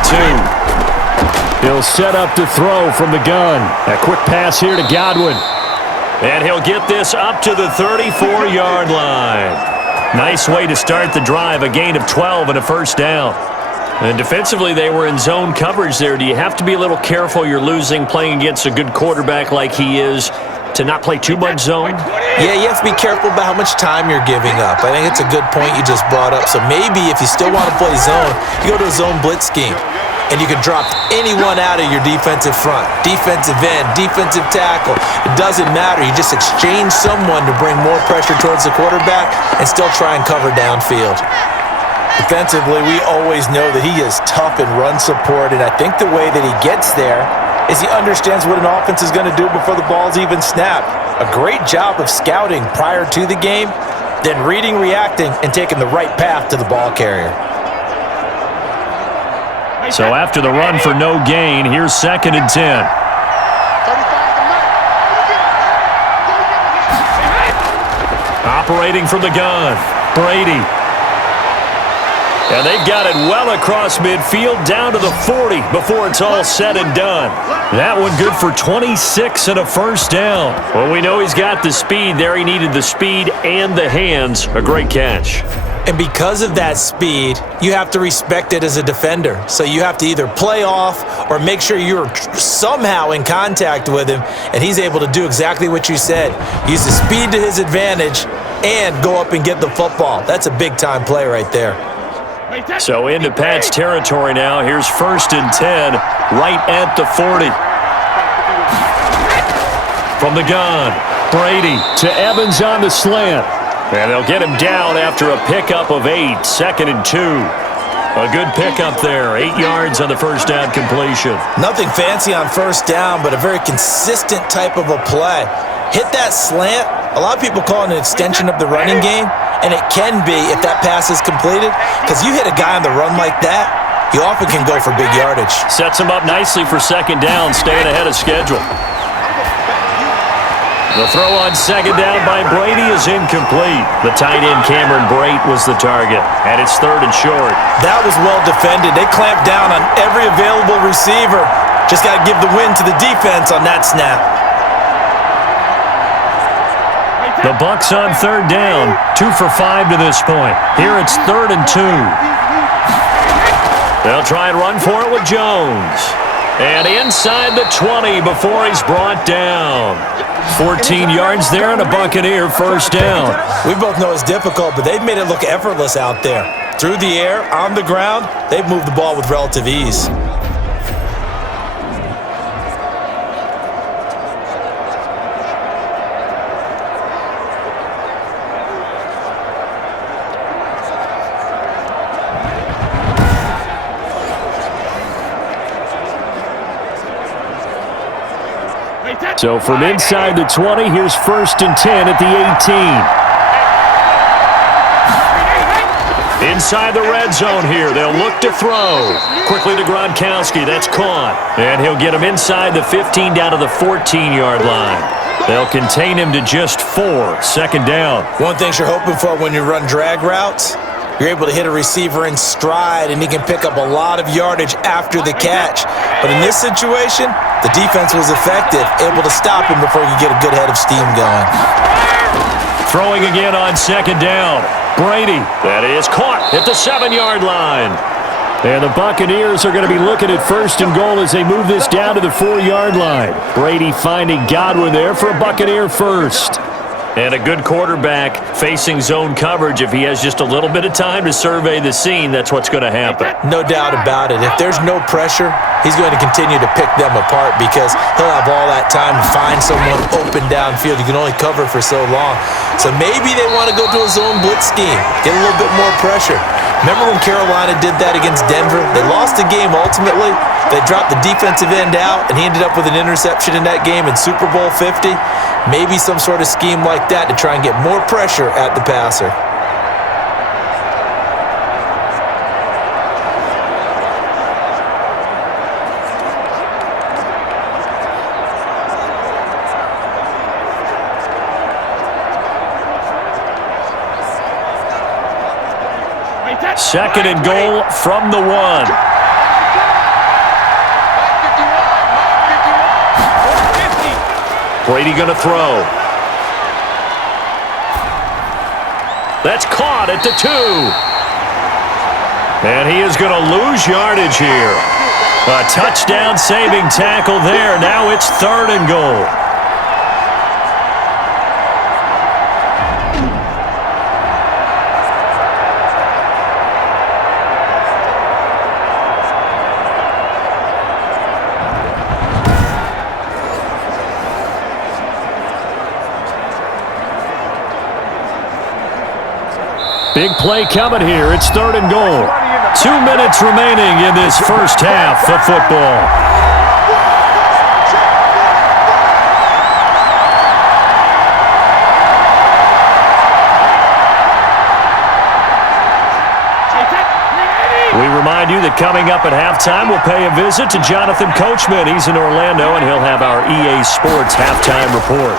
He'll set up to throw from the gun. A quick pass here to Godwin. And he'll get this up to the 34-yard line. Nice way to start the drive, a gain of 12 and a first down. And defensively, they were in zone coverage there. Do you have to be a little careful you're losing playing against a good quarterback like he is to not play too much zone? Yeah, you have to be careful about how much time you're giving up. I think it's a good point you just brought up. So maybe if you still want to play zone, you go to a zone blitz scheme. And you can drop anyone out of your defensive front, defensive end, defensive tackle. It doesn't matter. You just exchange someone to bring more pressure towards the quarterback and still try and cover downfield. Defensively, we always know that he is tough in run support, and I think the way that he gets there is he understands what an offense is going to do before the ball's even snapped. A great job of scouting prior to the game, then reading, reacting, and taking the right path to the ball carrier. So after the run for no gain, here's 2nd and 10. Operating from the gun, Brady. And they've got it well across midfield down to the 40 before it's all said and done. That one good for 26 and a first down. Well, we know he's got the speed there. He needed the speed and the hands. A great catch. And because of that speed, you have to respect it as a defender. So you have to either play off or make sure you're somehow in contact with him, and he's able to do exactly what you said. Use the speed to his advantage and go up and get the football. That's a big-time play right there. So into Pat's territory now. Here's 1st and 10 right at the 40. From the gun, Brady to Evans on the slant. And they'll get him down after a pickup of 8, 2nd and 2. A good pickup there, 8 yards on the first down completion. Nothing fancy on first down, but a very consistent type of a play. Hit that slant. A lot of people call it an extension of the running game, and it can be if that pass is completed, because you hit a guy on the run like that, you often can go for big yardage. Sets him up nicely for 2nd down, staying ahead of schedule. The throw on 2nd down by Brady is incomplete. The tight end Cameron Brate was the target, and it's 3rd and short. That was well defended. They clamped down on every available receiver. Just got to give the win to the defense on that snap. The Bucs on 3rd down, 2 for 5 to this point. Here it's 3rd and 2. They'll try and run for it with Jones. And inside the 20 before he's brought down. 14 yards there and a Buccaneer first down. We both know it's difficult, but they've made it look effortless out there. Through the air, on the ground, they've moved the ball with relative ease. So from inside the 20, here's 1st and 10 at the 18. Inside the red zone here, they'll look to throw. Quickly to Gronkowski, that's caught. And he'll get him inside the 15 down to the 14-yard line. They'll contain him to just 4, 2nd down. One thing you're hoping for when you run drag routes, you're able to hit a receiver in stride, and he can pick up a lot of yardage after the catch. But in this situation, the defense was effective, able to stop him before he could get a good head of steam going. Throwing again on 2nd down. Brady, that is caught at the 7-yard line. And the Buccaneers are going to be looking at 1st and goal as they move this down to the 4-yard line. Brady finding Godwin there for a Buccaneer first. And a good quarterback facing zone coverage. If he has just a little bit of time to survey the scene, that's what's going to happen. No doubt about it. If there's no pressure, he's going to continue to pick them apart because he'll have all that time to find someone open downfield. You can only cover for so long. So maybe they want to go to a zone blitz scheme, get a little bit more pressure. Remember when Carolina did that against Denver? They lost the game ultimately. They dropped the defensive end out, and he ended up with an interception in that game in Super Bowl 50. Maybe some sort of scheme like that to try and get more pressure at the passer. Second and goal from the 1. Brady going to throw. That's caught at the 2. And he is going to lose yardage here. A touchdown-saving tackle there. Now it's 3rd and goal. Big play coming here. It's 3rd and goal. 2 minutes remaining in this first half of football. We remind you that coming up at halftime, we'll pay a visit to Jonathan Coachman. He's in Orlando, and he'll have our EA Sports halftime report.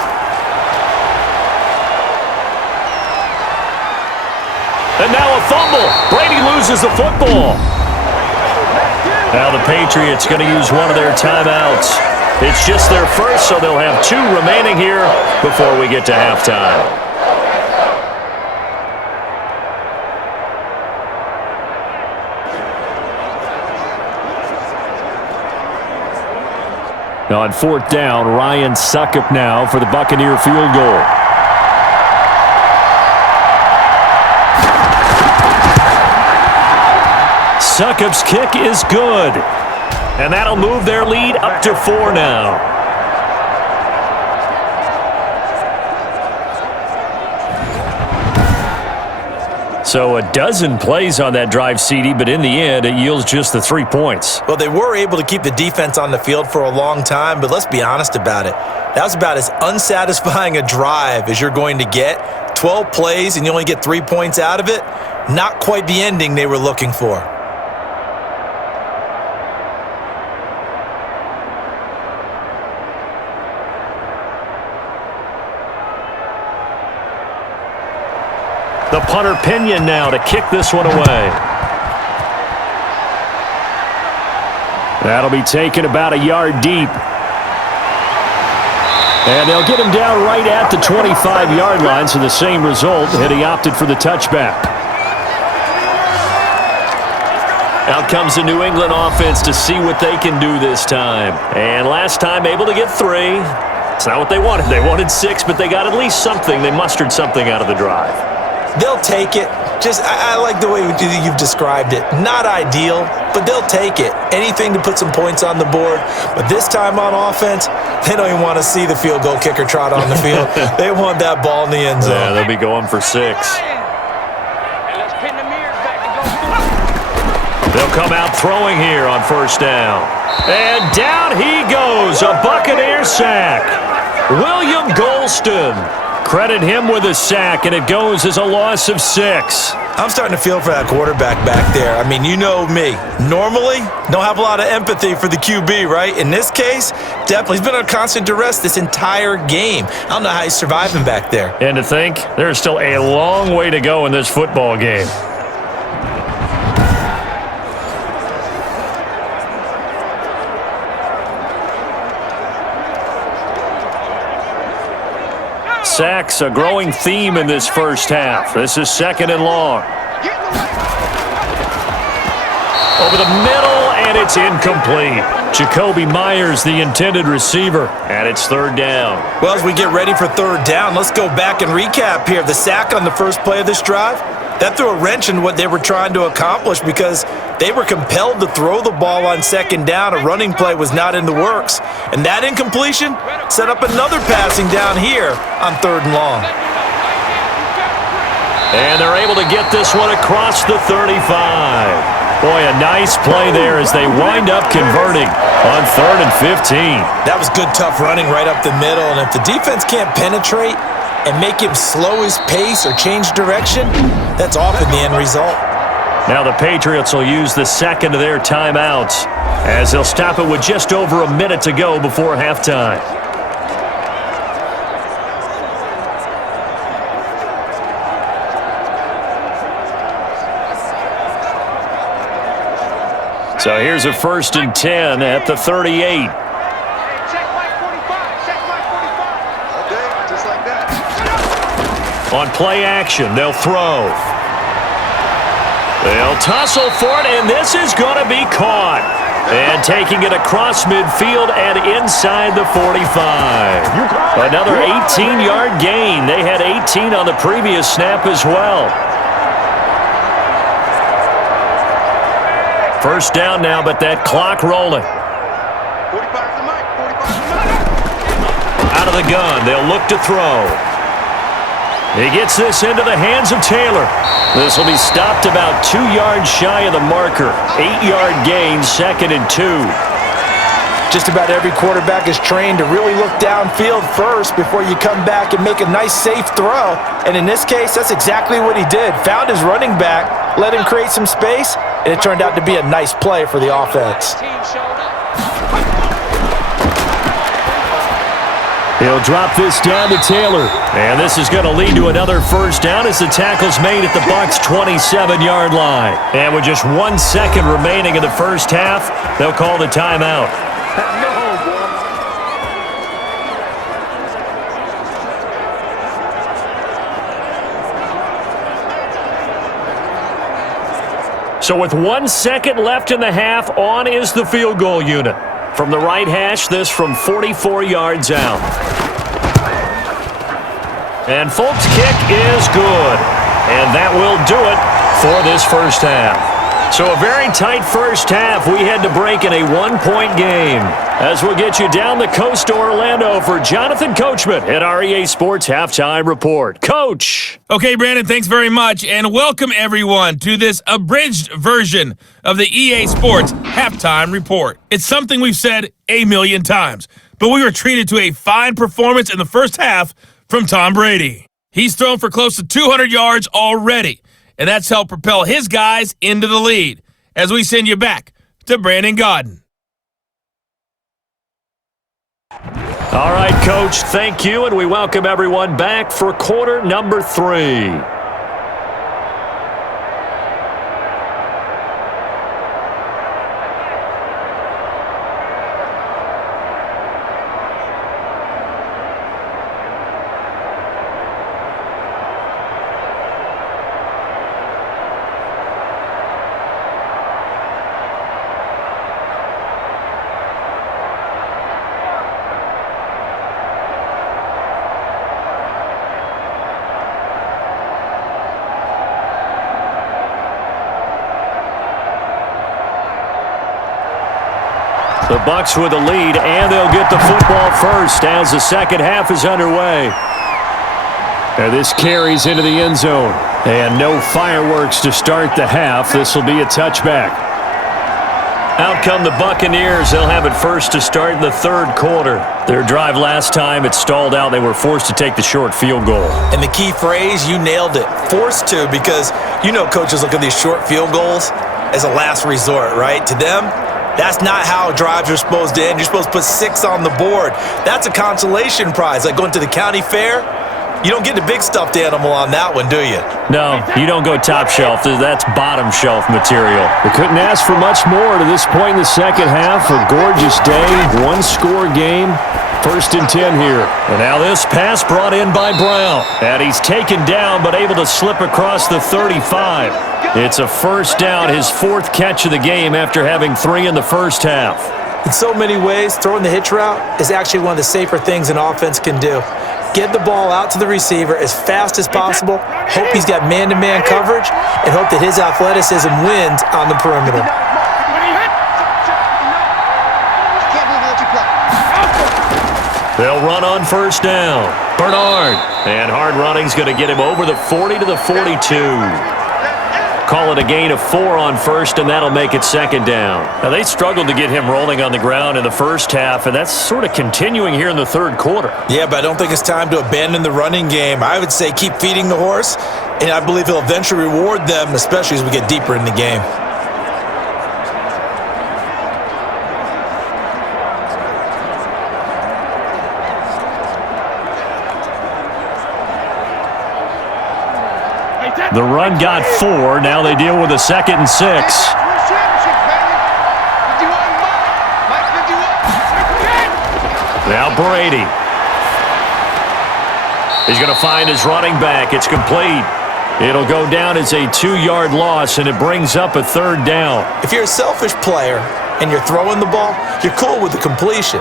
And now a fumble. Brady loses the football. Now the Patriots going to use one of their timeouts. It's just their first, so they'll have 2 remaining here before we get to halftime. Now on 4th down, Ryan Succop now for the Buccaneer field goal. Succop's kick is good. And that'll move their lead up to 4 now. So a dozen plays on that drive, CD, but in the end, it yields just the 3 points. Well, they were able to keep the defense on the field for a long time, but let's be honest about it. That was about as unsatisfying a drive as you're going to get. 12 plays and you only get 3 points out of it. Not quite the ending they were looking for. The punter Pinion now to kick this one away. That'll be taken about a yard deep. And they'll get him down right at the 25-yard line, so the same result, and he opted for the touchback. Out comes the New England offense to see what they can do this time. And last time able to get 3. It's not what they wanted. They wanted 6, but they got at least something. They mustered something out of the drive. They'll take it. I like the way you've described it. Not ideal, but they'll take it. Anything to put some points on the board. But this time on offense, they don't even want to see the field goal kicker trot on the field. They want that ball in the end zone. Yeah, they'll be going for 6. They'll come out throwing here on 1st down. And down he goes. A Buccaneer sack. William Golston. Credit him with a sack, and it goes as a loss of 6. I'm starting to feel for that quarterback back there. I mean, you know me. Normally, don't have a lot of empathy for the QB, right? In this case, definitely. He's been under constant duress this entire game. I don't know how he's surviving back there. And to think, there's still a long way to go in this football game. Sacks, a growing theme in this first half. This is 2nd and long. Over the middle, and it's incomplete. Jacoby Myers, the intended receiver, and it's 3rd down. Well, as we get ready for 3rd down, let's go back and recap here. The sack on the first play of this drive, that threw a wrench in what they were trying to accomplish because they were compelled to throw the ball on 2nd down. A running play was not in the works. And that incompletion set up another passing down here on 3rd and long. And they're able to get this one across the 35. Boy, a nice play there as they wind up converting on 3rd and 15. That was good, tough running right up the middle. And if the defense can't penetrate and make him slow his pace or change direction, that's often the end result. Now the Patriots will use the second of their timeouts as they'll stop it with just over a minute to go before halftime. So here's a 1st and 10 at the 38. Check my 45. Check my 45. Okay, just like that. On play action, they'll throw. They'll tussle for it, and this is going to be caught. And taking it across midfield and inside the 45. Another 18-yard gain. They had 18 on the previous snap as well. First down now, but that clock rolling. 45's the mic. 45's the mic. Out of the gun, they'll look to throw. He gets this into the hands of Taylor. This will be stopped about 2 yards shy of the marker. 8-yard gain, 2nd and 2. Just about every quarterback is trained to really look downfield first before you come back and make a nice, safe throw. And in this case, that's exactly what he did. Found his running back, let him create some space, and it turned out to be a nice play for the offense. He'll drop this down to Taylor. And this is going to lead to another first down as the tackle's made at the Bucs' 27-yard line. And with just 1 second remaining in the first half, they'll call the timeout. So with 1 second left in the half, on is the field goal unit. From the right hash, this from 44 yards out. And Folk's kick is good. And that will do it for this first half. So a very tight first half. We had to break in a 1-point game. As we'll get you down the coast to Orlando for Jonathan Coachman at our EA Sports Halftime Report. Coach! Okay, Brandon, thanks very much, and welcome everyone to this abridged version of the EA Sports Halftime Report. It's something we've said a million times, but we were treated to a fine performance in the first half from Tom Brady. He's thrown for close to 200 yards already, and that's helped propel his guys into the lead. As we send you back to Brandon Gaudin. All right, Coach, thank you, and we welcome everyone back for quarter number 3. The Bucs with the lead, and they'll get the football first as the second half is underway. And this carries into the end zone. And no fireworks to start the half. This will be a touchback. Out come the Buccaneers. They'll have it first to start in the third quarter. Their drive last time, it stalled out. They were forced to take the short field goal. And the key phrase, you nailed it. Forced to, because you know coaches look at these short field goals as a last resort, right? To them, that's not how drives are supposed to end. You're supposed to put 6 on the board. That's a consolation prize. Like going to the county fair, you don't get the big stuffed animal on that one, do you? No, you don't go top shelf. That's bottom shelf material. We couldn't ask for much more to this point in the second half. A gorgeous day, 1-score game. 1st and 10 here. And now this pass brought in by Brown. And he's taken down but able to slip across the 35. It's a first down, his 4th catch of the game after having 3 in the first half. In so many ways, throwing the hitch route is actually one of the safer things an offense can do. Get the ball out to the receiver as fast as possible, hope he's got man-to-man coverage, and hope that his athleticism wins on the perimeter. They'll run on first down. Bernard. And hard running's going to get him over the 40 to the 42. Call it a gain of 4 on first, and that'll make it second down. Now, they struggled to get him rolling on the ground in the first half, and that's sort of continuing here in the third quarter. Yeah, but I don't think it's time to abandon the running game. I would say keep feeding the horse, and I believe he'll eventually reward them, especially as we get deeper in the game. The run got 4. Now they deal with a 2nd and 6. Now Brady. He's going to find his running back. It's complete. It'll go down as a 2-yard loss, and it brings up a 3rd down. If you're a selfish player and you're throwing the ball, you're cool with the completion.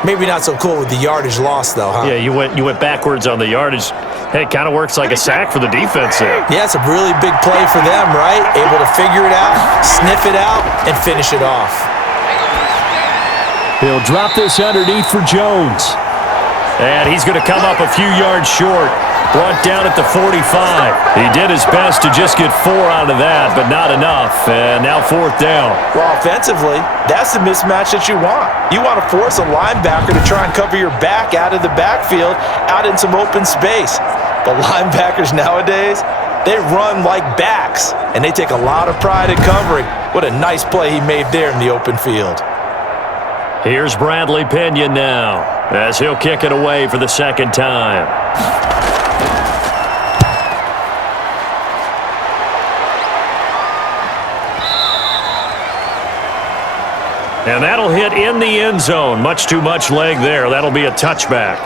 Maybe not so cool with the yardage loss, though, huh? Yeah, you went backwards on the yardage. Hey, it kind of works like a sack for the defense there. Yeah, it's a really big play for them, right? Able to figure it out, sniff it out, and finish it off. He'll drop this underneath for Jones. And he's going to come up a few yards short. Brought down at the 45. He did his best to just get 4 out of that, but not enough. And now 4th down. Well, offensively, that's the mismatch that you want. You want to force a linebacker to try and cover your back out of the backfield, out in some open space. But linebackers nowadays, they run like backs, and they take a lot of pride in covering. What a nice play he made there in the open field. Here's Bradley Pinion now, as he'll kick it away for the 2nd time. And that'll hit in the end zone. Much too much leg there. That'll be a touchback.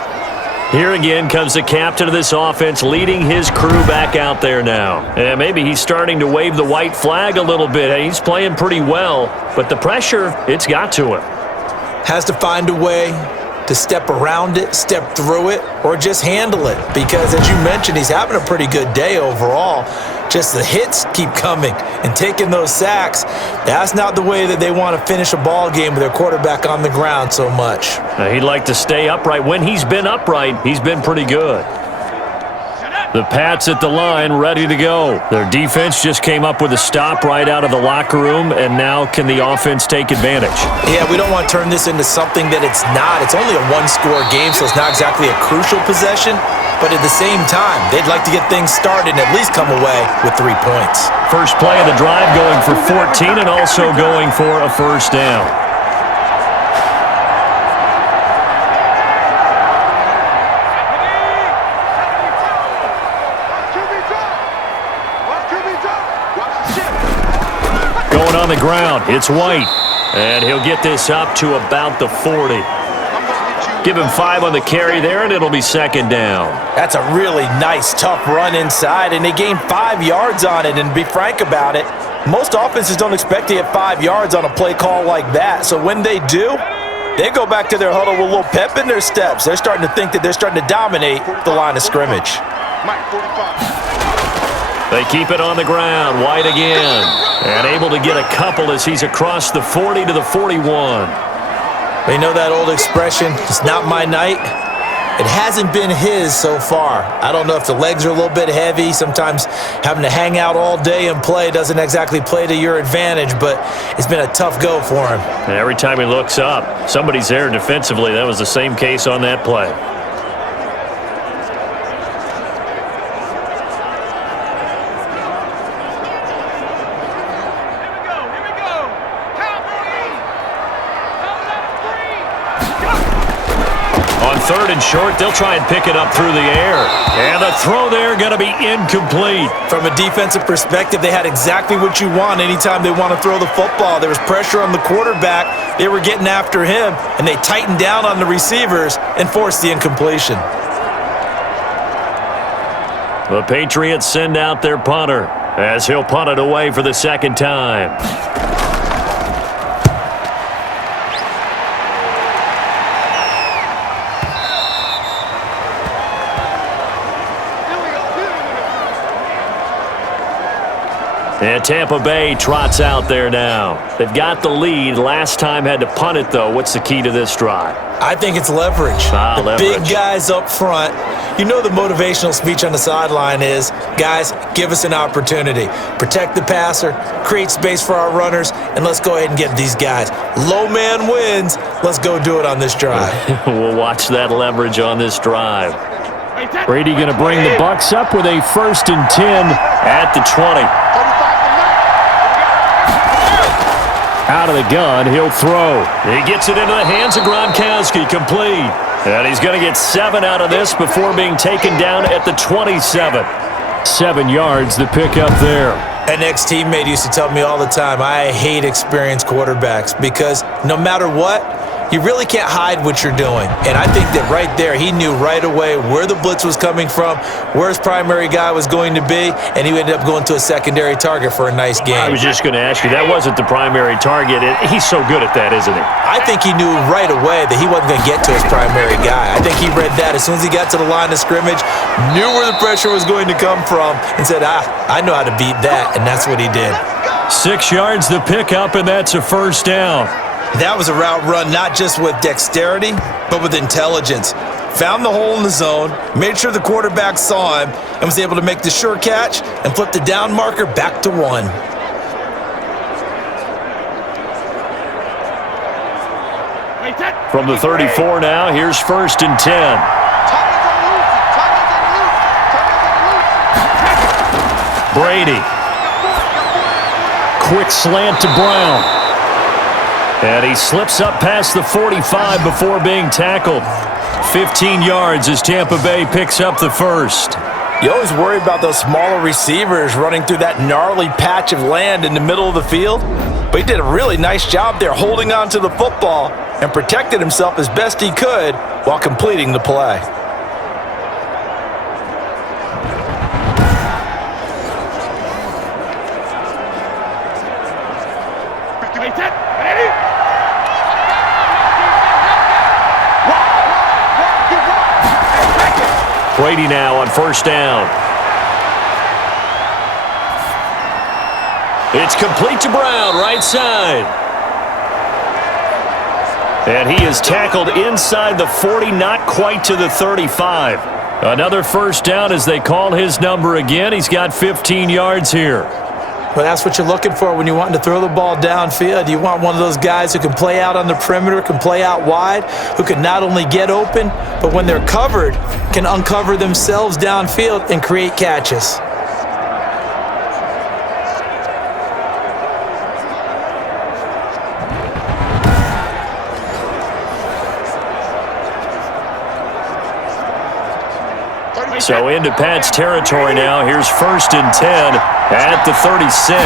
Here again comes the captain of this offense, leading his crew back out there now. And maybe he's starting to wave the white flag a little bit. He's playing pretty well, but the pressure, it's got to him. Has to find a way to step around it, step through it, or just handle it. Because, as you mentioned, he's having a pretty good day overall. Just the hits keep coming and taking those sacks. That's not the way that they want to finish a ball game with their quarterback on the ground so much. He'd like to stay upright. When he's been upright, he's been pretty good. The Pats at the line, ready to go. Their defense just came up with a stop right out of the locker room, and now can the offense take advantage? Yeah, we don't want to turn this into something that it's not. It's only a 1-score game, so it's not exactly a crucial possession. But at the same time, they'd like to get things started and at least come away with 3 points. First play of the drive going for 14 and also going for a 1st down. Going on the ground, it's White. And he'll get this up to about the 40. Give him 5 on the carry there, and it'll be 2nd down. That's a really nice, tough run inside, and they gained 5 yards on it. And to be frank about it, most offenses don't expect to get 5 yards on a play call like that. So when they do, they go back to their huddle with a little pep in their steps. They're starting to think that they're starting to dominate the line of scrimmage. They keep it on the ground. White again. And able to get a couple as he's across the 40 to the 41. They know that old expression, it's not my night. It hasn't been his so far. I don't know if the legs are a little bit heavy. Sometimes having to hang out all day and play doesn't exactly play to your advantage, but it's been a tough go for him. And every time he looks up, somebody's there defensively. That was the same case on that play. Third and short, they'll try and pick it up through the air. And the throw there going to be incomplete. From a defensive perspective, they had exactly what you want anytime they want to throw the football. There was pressure on the quarterback. They were getting after him, and they tightened down on the receivers and forced the incompletion. The Patriots send out their punter as he'll punt it away for the 2nd time. And Tampa Bay trots out there now. They've got the lead. Last time had to punt it, though. What's the key to this drive? I think it's leverage. Leverage. Big guys up front. You know the motivational speech on the sideline is, guys, give us an opportunity. Protect the passer, create space for our runners, and let's go ahead and get these guys. Low man wins. Let's go do it on this drive. We'll watch that leverage on this drive. Brady going to bring the Bucs up with a 1st and 10 at the 20. Out of the gun, he'll throw. He gets it into the hands of Gronkowski, complete. And he's going to get 7 out of this before being taken down at the 27. 7 yards, the pickup there. An ex-teammate used to tell me all the time, I hate experienced quarterbacks because no matter what, you really can't hide what you're doing. And I think that right there, he knew right away where the blitz was coming from, where his primary guy was going to be, and he ended up going to a secondary target for a nice game. I was just going to ask you, that wasn't the primary target. He's so good at that, isn't he? I think he knew right away that he wasn't going to get to his primary guy. I think he read that as soon as he got to the line of scrimmage, knew where the pressure was going to come from, and said, I know how to beat that, and that's what he did. 6 yards the pickup, and that's a first down. That was a route run not just with dexterity, but with intelligence. Found the hole in the zone, made sure the quarterback saw him, and was able to make the sure catch and flip the down marker back to 1. From the 34 now, here's 1st and 10. Brady. Quick slant to Brown. And he slips up past the 45 before being tackled. 15 yards as Tampa Bay picks up the first. You always worry about those smaller receivers running through that gnarly patch of land in the middle of the field. But he did a really nice job there holding on to the football and protected himself as best he could while completing the play. Brady now on 1st down. It's complete to Brown, right side. And he is tackled inside the 40, not quite to the 35. Another first down as they call his number again. He's got 15 yards here. Well, that's what you're looking for when you want to throw the ball downfield. You want one of those guys who can play out on the perimeter, can play out wide, who can not only get open, but when they're covered, can uncover themselves downfield and create catches. So into Pat's territory now. Here's 1st and 10 at the 36.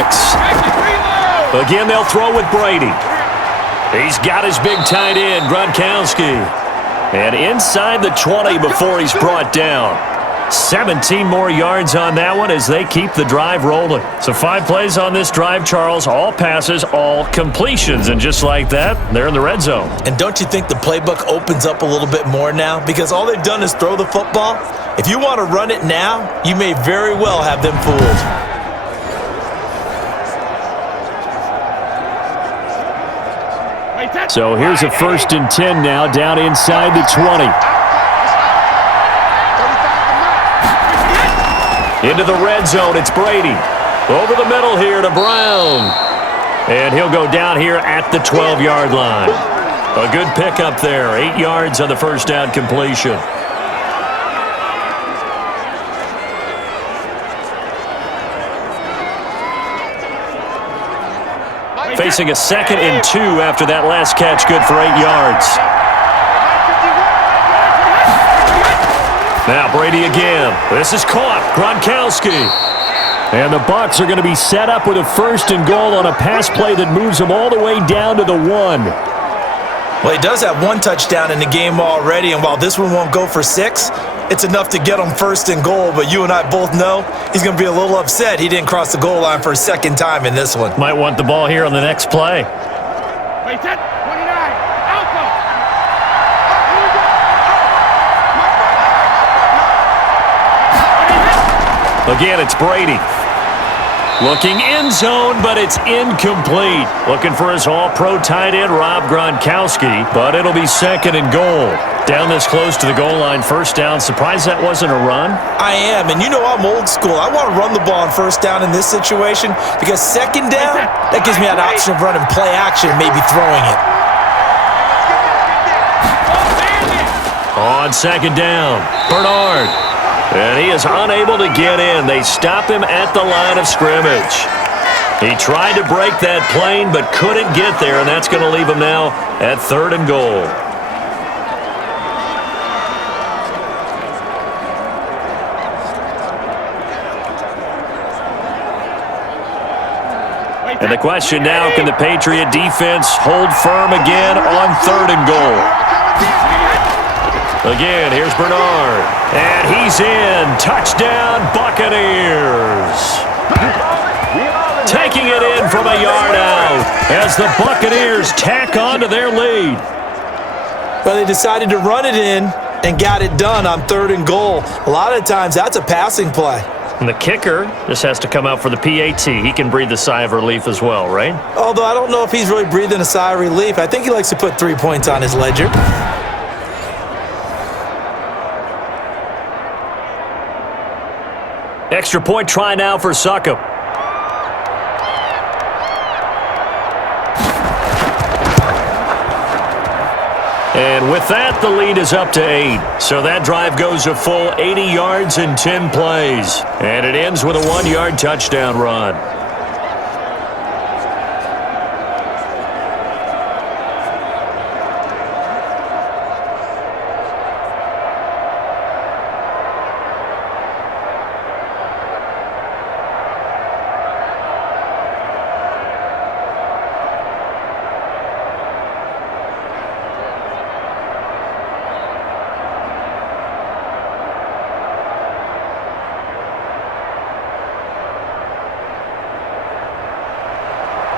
Again, they'll throw with Brady. He's got his big tight end, Gronkowski. And inside the 20 before he's brought down. 17 more yards on that one as they keep the drive rolling. So 5 plays on this drive, Charles. All passes, all completions. And just like that, they're in the red zone. And don't you think the playbook opens up a little bit more now? Because all they've done is throw the football. If you want to run it now, you may very well have them fooled. So here's a 1st and 10 now down inside the 20. Into the red zone, it's Brady. Over the middle here to Brown. And he'll go down here at the 12-yard line. A good pickup there, 8 yards on the first down completion. Facing a 2nd and 2 after that last catch, good for 8 yards. Now Brady again. This is caught. Gronkowski. And the Bucs are going to be set up with a 1st and goal on a pass play that moves them all the way down to the 1. Well, he does have 1 touchdown in the game already, and while this one won't go for 6, it's enough to get him 1st and goal. But you and I both know he's going to be a little upset he didn't cross the goal line for a 2nd time in this one. Might want the ball here on the next play. Again, it's Brady. Looking end zone, but it's incomplete. Looking for his all-pro tight end, Rob Gronkowski, but it'll be 2nd and goal. Down this close to the goal line, 1st down. Surprised that wasn't a run? I am, and you know I'm old school. I want to run the ball on 1st down in this situation because 2nd down, that gives me an option of running play action and maybe throwing it. On 2nd down, Bernard. And he is unable to get in. They stop him at the line of scrimmage. He tried to break that plane but couldn't get there, and that's going to leave him now at 3rd and goal. And the question now, can the Patriot defense hold firm again on 3rd and goal? Again, here's Bernard. And he's in. Touchdown, Buccaneers. Taking it in from a yard out as the Buccaneers tack on to their lead. Well, they decided to run it in and got it done on 3rd and goal. A lot of times, that's a passing play. And the kicker just has to come out for the PAT. He can breathe a sigh of relief as well, right? Although I don't know if he's really breathing a sigh of relief. I think he likes to put 3 points on his ledger. Extra point try now for Succop. And with that, the lead is up to 8. So that drive goes a full 80 yards in 10 plays. And it ends with a 1-yard touchdown run.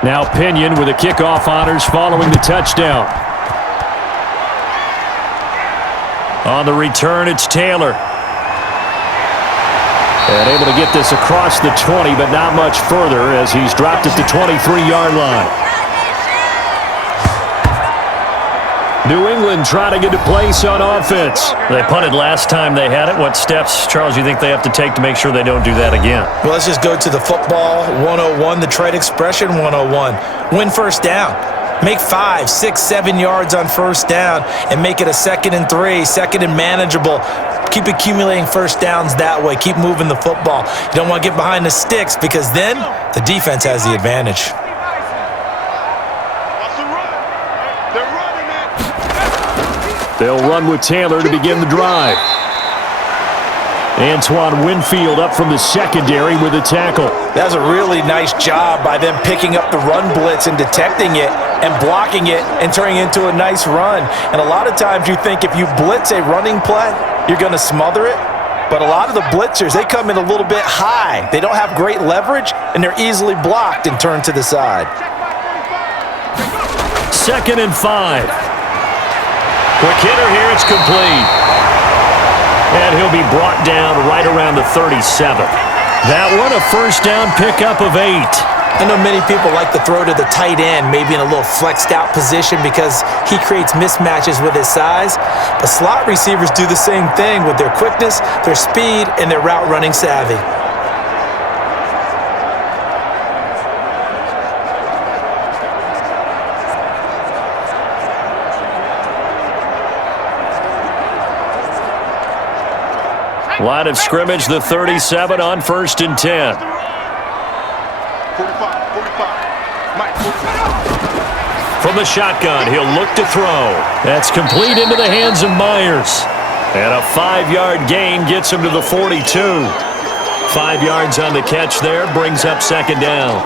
Now Pinion with the kickoff honors following the touchdown. On the return, it's Taylor. And able to get this across the 20, but not much further as he's dropped at the 23-yard line. New England trying to get a place on offense. They punted last time they had it. What steps, Charles, you think they have to take to make sure they don't do that again? Well, let's just go to the football 101, the trade expression 101. Win first down. Make 5, 6, 7 yards on first down and make it a 2nd and 3, 2nd and manageable. Keep accumulating first downs that way. Keep moving the football. You don't want to get behind the sticks because then the defense has the advantage. They'll run with Taylor to begin the drive. Antoine Winfield up from the secondary with a tackle. That's a really nice job by them picking up the run blitz and detecting it and blocking it and turning it into a nice run. And a lot of times you think if you blitz a running play, you're going to smother it. But a lot of the blitzers, they come in a little bit high. They don't have great leverage, and they're easily blocked and turned to the side. 2nd and 5. Quick hitter here, it's complete. And he'll be brought down right around the 37. That one, a first down pickup of 8. I know many people like to throw to the tight end, maybe in a little flexed out position because he creates mismatches with his size. But slot receivers do the same thing with their quickness, their speed, and their route running savvy. Line of scrimmage, the 37 on 1st and 10. 45, 45. Mike, 45. From the shotgun, he'll look to throw. That's complete into the hands of Myers. And a 5-yard gain gets him to the 42. 5 yards on the catch there, brings up 2nd down.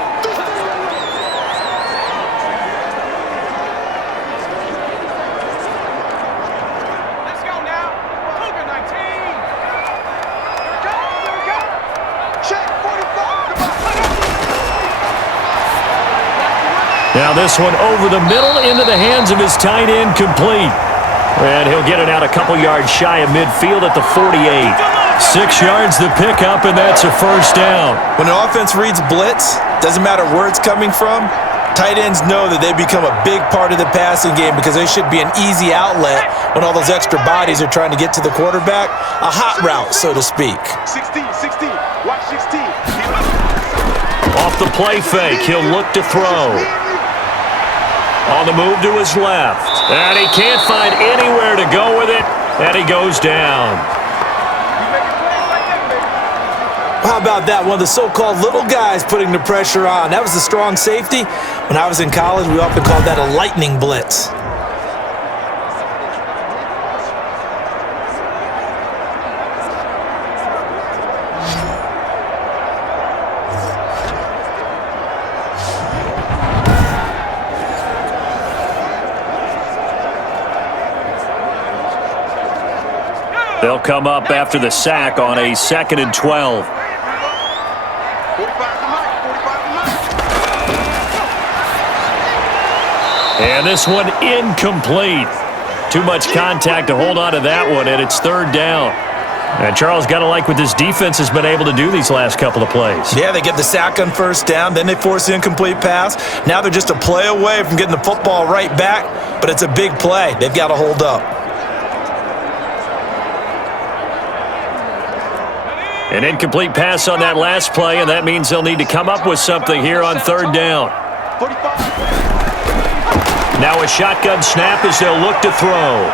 Now this one over the middle into the hands of his tight end, complete. And he'll get it out a couple yards shy of midfield at the 48. 6 yards the pickup, and that's a first down. When an offense reads blitz, doesn't matter where it's coming from, tight ends know that they become a big part of the passing game because they should be an easy outlet when all those extra bodies are trying to get to the quarterback. A hot route, so to speak. 16, watch 16. Off the play fake, he'll look to throw. On the move to his left. And he can't find anywhere to go with it. And he goes down. How about that? One of the so-called little guys putting the pressure on. That was the strong safety. When I was in college, we often called that a lightning blitz. They'll come up after the sack on a 2nd and 12. 45 to Mike. 45 to Mike. And this one incomplete. Too much contact to hold on to that one, and it's 3rd down. And Charles, got to like what this defense has been able to do these last couple of plays. Yeah, they get the sack on 1st down, then they force the incomplete pass. Now they're just a play away from getting the football right back, but it's a big play. They've got to hold up. An incomplete pass on that last play, and that means they'll need to come up with something here on 3rd down. 45. Now a shotgun snap as they'll look to throw.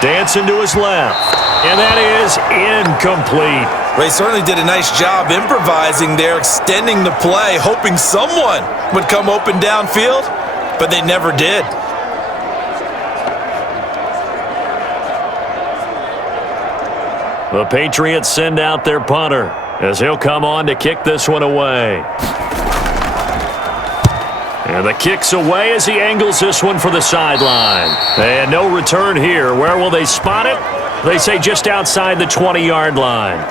Dancing to his left. And that is incomplete. Well, he certainly did a nice job improvising there, extending the play, hoping someone would come open downfield, but they never did. The Patriots send out their punter as he'll come on to kick this one away. And the kick's away as he angles this one for the sideline. And no return here. Where will they spot it? They say just outside the 20-yard line.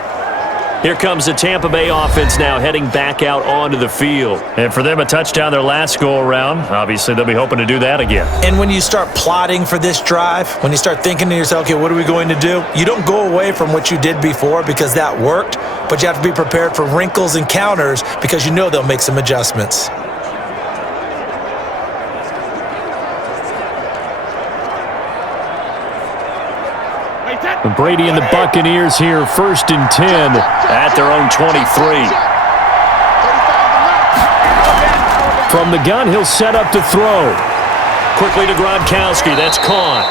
Here comes the Tampa Bay offense now heading back out onto the field. And for them, a touchdown their last go-around. Obviously, they'll be hoping to do that again. And when you start plotting for this drive, when you start thinking to yourself, okay, what are we going to do? You don't go away from what you did before because that worked, but you have to be prepared for wrinkles and counters because you know they'll make some adjustments. Brady and the Buccaneers here, 1st and 10 at their own 23. From the gun, he'll set up to throw. Quickly to Gronkowski, that's caught.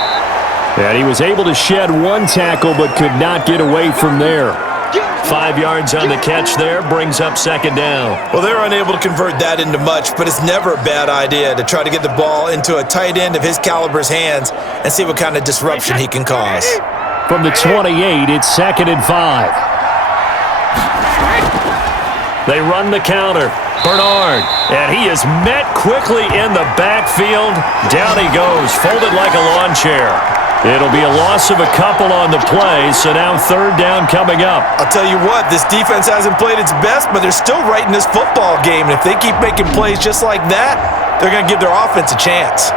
And he was able to shed one tackle but could not get away from there. 5 yards on the catch there, brings up 2nd down. Well, they're unable to convert that into much, but it's never a bad idea to try to get the ball into a tight end of his caliber's hands and see what kind of disruption he can cause. From the 28, it's 2nd and 5. They run the counter. Bernard, and he is met quickly in the backfield. Down he goes, folded like a lawn chair. It'll be a loss of a couple on the play, so now 3rd down coming up. I'll tell you what, this defense hasn't played its best, but they're still right in this football game. And if they keep making plays just like that, they're going to give their offense a chance.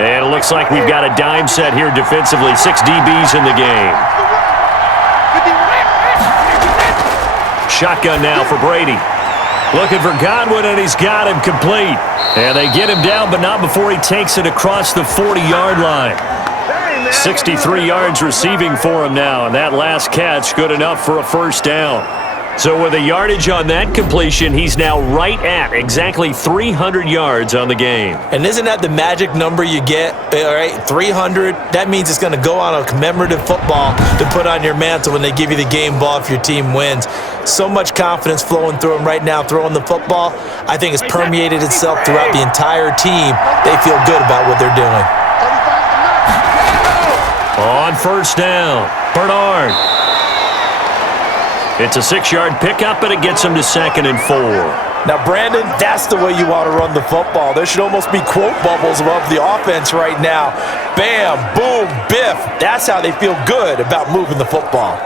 And it looks like we've got a dime set here defensively. 6 DBs in the game. Shotgun now for Brady. Looking for Godwin, and he's got him complete. And they get him down, but not before he takes it across the 40-yard line. 63 yards receiving for him now, and that last catch good enough for a 1st down. So with a yardage on that completion, he's now right at exactly 300 yards on the game. And isn't that the magic number you get? All right, 300. That means it's going to go on a commemorative football to put on your mantle when they give you the game ball if your team wins. So much confidence flowing through him right now, throwing the football. I think it's permeated itself throughout the entire team. They feel good about what they're doing. On 1st down, Bernard. It's a 6-yard pickup, and it gets him to 2nd and 4. Now, Brandon, that's the way you want to run the football. There should almost be quote bubbles above the offense right now. Bam, boom, biff. That's how they feel good about moving the football.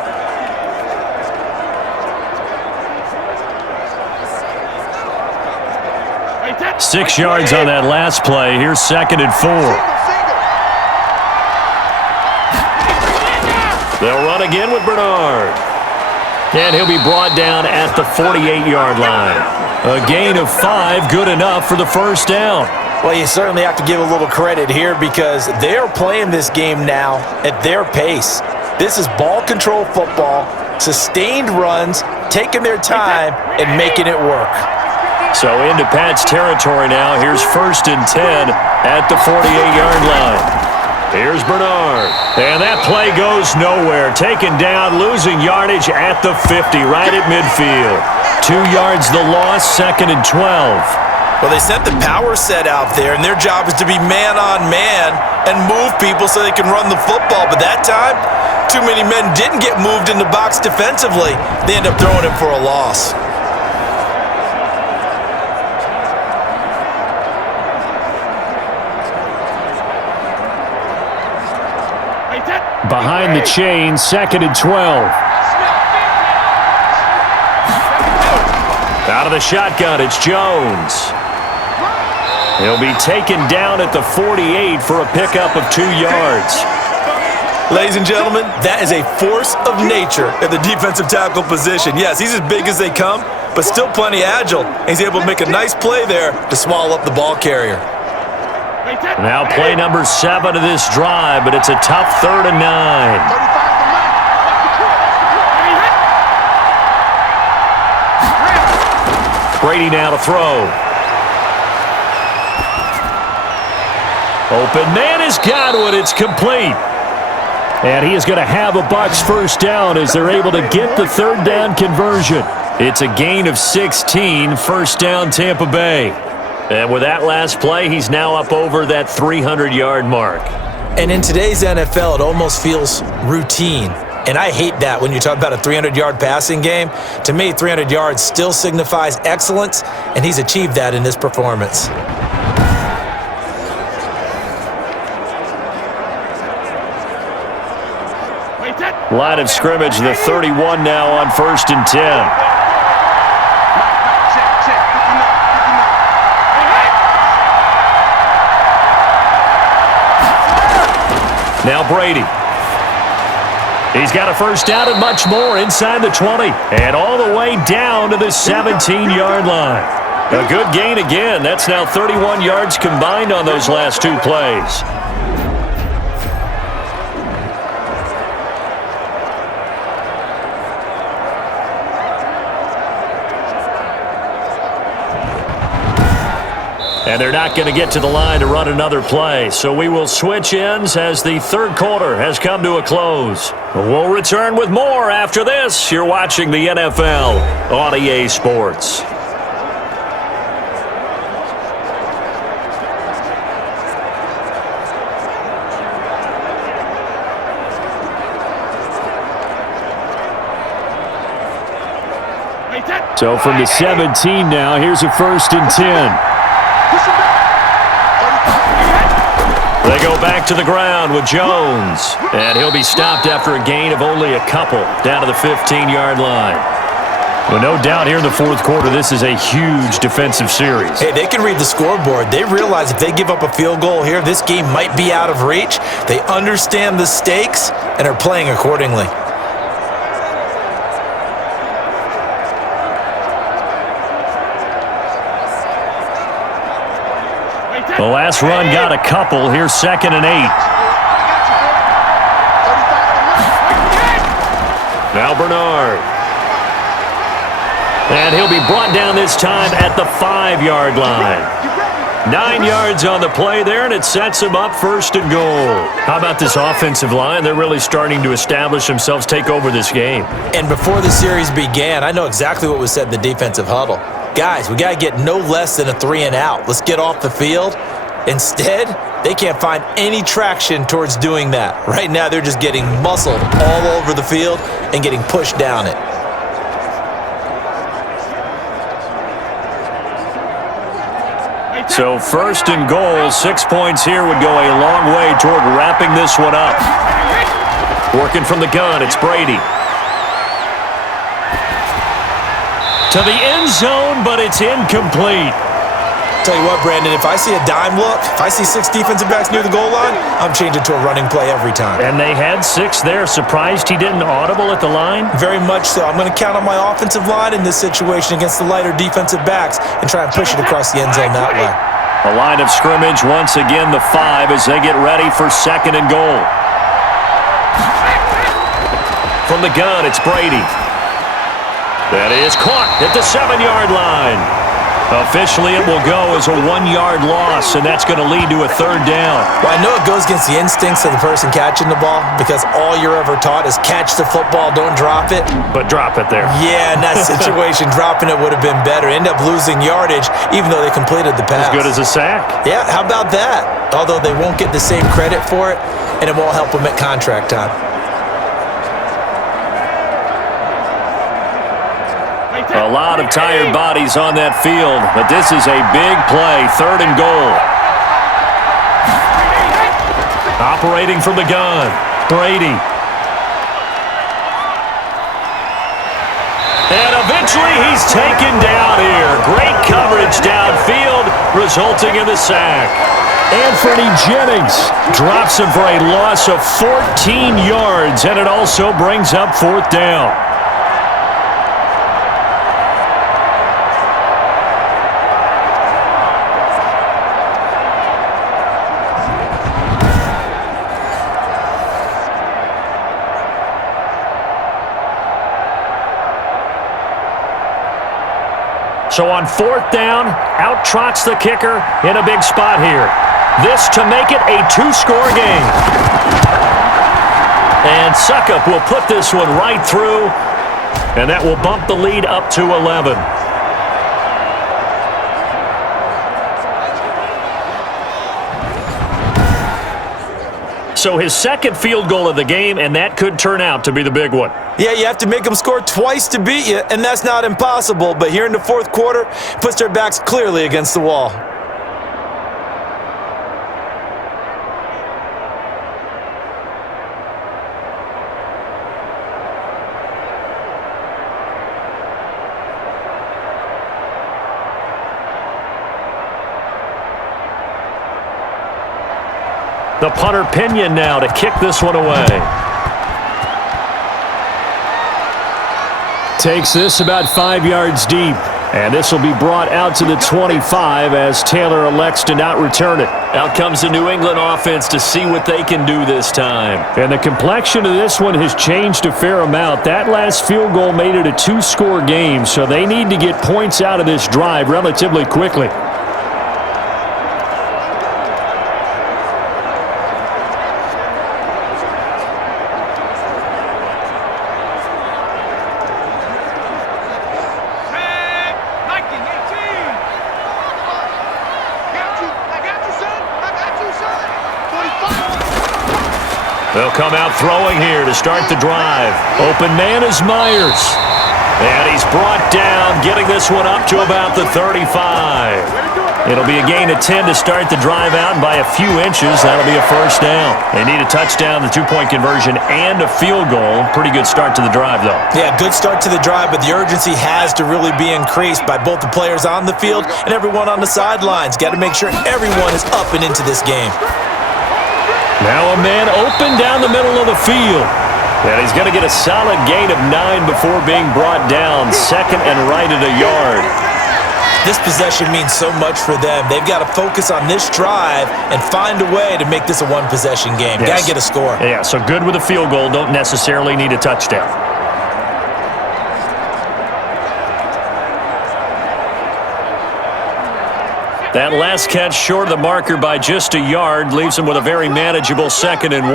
Six yards on that last play. Here's 2nd and 4. They'll run again with Bernard. And he'll be brought down at the 48-yard line. A gain of 5, good enough for the 1st down. Well, you certainly have to give a little credit here because they're playing this game now at their pace. This is ball control football, sustained runs, taking their time, and making it work. So into Pat's territory now. Here's 1st and 10 at the 48-yard line. Here's Bernard, and that play goes nowhere. Taken down, losing yardage at the 50, right at midfield. 2 yards the loss, 2nd and 12. Well, they sent the power set out there, and their job is to be man-on-man and move people so they can run the football. But that time, too many men didn't get moved in the box defensively. They end up throwing him for a loss. Behind the chain, 2nd and 12. Out of the shotgun, it's Jones. He'll be taken down at the 48 for a pickup of 2 yards. Ladies and gentlemen, that is a force of nature at the defensive tackle position. Yes, he's as big as they come, but still plenty agile. He's able to make a nice play there to swallow up the ball carrier. Now play number 7 of this drive, but it's a tough 3rd and 9. Brady now to throw. Open man has got one. It's complete. And he is going to have a Bucs first down as they're able to get the 3rd down conversion. It's a gain of 16, first down Tampa Bay. And with that last play, he's now up over that 300-yard mark. And in today's NFL, it almost feels routine. And I hate that when you talk about a 300-yard passing game. To me, 300 yards still signifies excellence, and he's achieved that in this performance. Line of scrimmage, the 31 now on 1st and 10. Now Brady. He's got a first down and much more inside the 20. And all the way down to the 17-yard line. A good gain again. That's now 31 yards combined on those last 2 plays. And they're not going to get to the line to run another play. So we will switch ends as the 3rd quarter has come to a close. We'll return with more after this. You're watching the NFL on EA Sports. So from the 17 now, here's a 1st and 10. They go back to the ground with Jones. And he'll be stopped after a gain of only a couple down to the 15-yard line. Well, no doubt here in the 4th quarter, this is a huge defensive series. Hey, they can read the scoreboard. They realize if they give up a field goal here, this game might be out of reach. They understand the stakes and are playing accordingly. The last run got a couple. Here's 2nd and 8. Now Bernard. And he'll be brought down this time at the 5-yard line. 9 yards on the play there, and it sets him up 1st and goal. How about this offensive line? They're really starting to establish themselves, take over this game. And before the series began, I know exactly what was said in the defensive huddle. Guys, we got to get no less than a 3 and out. Let's get off the field. Instead, they can't find any traction towards doing that. Right now, they're just getting muscled all over the field and getting pushed down it. So 1st and goal, 6 points here would go a long way toward wrapping this one up. Working from the gun, it's Brady. To the end zone, but it's incomplete. Tell you what, Brandon, if I see a dime look, if I see 6 defensive backs near the goal line, I'm changing to a running play every time. And they had 6 there. Surprised he didn't audible at the line? Very much so. I'm going to count on my offensive line in this situation against the lighter defensive backs and try and push it across the end zone that way. A line of scrimmage, once again the 5 as they get ready for 2nd and goal. From the gun, it's Brady. That is caught at the 7-yard line. Officially, it will go as a 1-yard loss, and that's going to lead to a 3rd down. Well, I know it goes against the instincts of the person catching the ball because all you're ever taught is catch the football, don't drop it. But drop it there. Yeah, in that situation, dropping it would have been better. End up losing yardage, even though they completed the pass. As good as a sack. Yeah, how about that? Although they won't get the same credit for it, and it won't help them at contract time. A lot of tired bodies on that field, but this is a big play, 3rd and goal. Operating from the gun, Brady. And eventually he's taken down here. Great coverage downfield, resulting in the sack. Anthony Jennings drops him for a loss of 14 yards, and it also brings up 4th down. So on 4th down, out trots the kicker in a big spot here. This to make it a 2-score game. And Suckup will put this one right through, and that will bump the lead up to 11. So his 2nd field goal of the game, and that could turn out to be the big one. Yeah, you have to make them score twice to beat you, and that's not impossible. But here in the 4th quarter, puts their backs clearly against the wall. The punter Pinion now to kick this one away. Takes this about 5 yards deep. And this will be brought out to the 25 as Taylor elects to not return it. Out comes the New England offense to see what they can do this time. And the complexion of this one has changed a fair amount. That last field goal made it a 2-score game, so they need to get points out of this drive relatively quickly. They'll come out throwing here to start the drive. Open man is Myers. And he's brought down, getting this one up to about the 35. It'll be a gain of 10 to start the drive out, and by a few inches, that'll be a 1st down. They need a touchdown, the 2-point conversion, and a field goal. Pretty good start to the drive, though. Yeah, good start to the drive, but the urgency has to really be increased by both the players on the field and everyone on the sidelines. Got to make sure everyone is up and into this game. Now a man open down the middle of the field. And he's going to get a solid gain of 9 before being brought down. 2nd and right at a yard. This possession means so much for them. They've got to focus on this drive and find a way to make this a 1-possession game. Yes. Got to get a score. Yeah, so good with a field goal. Don't necessarily need a touchdown. That last catch short of the marker by just a yard leaves him with a very manageable 2nd and 1.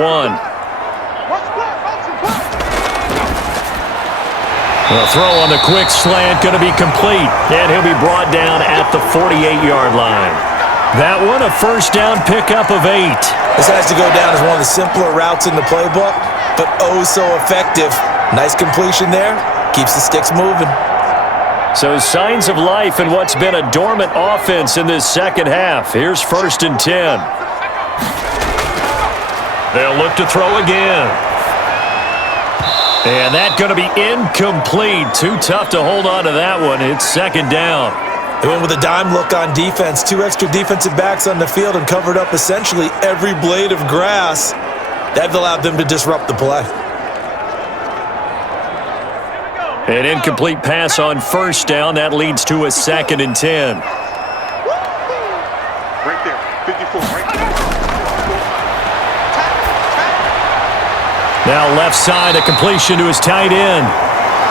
The throw on the quick slant going to be complete, and he'll be brought down at the 48-yard line. That one, a 1st down pickup of 8. This has to go down as one of the simpler routes in the playbook, but oh so effective. Nice completion there. Keeps the sticks moving. So signs of life in what's been a dormant offense in this 2nd half. Here's 1st and 10. They'll look to throw again. And that's going to be incomplete. Too tough to hold on to that one. It's 2nd down. They went with a dime look on defense. 2 extra defensive backs on the field and covered up essentially every blade of grass. That allowed them to disrupt the play. An incomplete pass on 1st down. That leads to a 2nd and 10. Right there, 54, right there. Now left side, a completion to his tight end.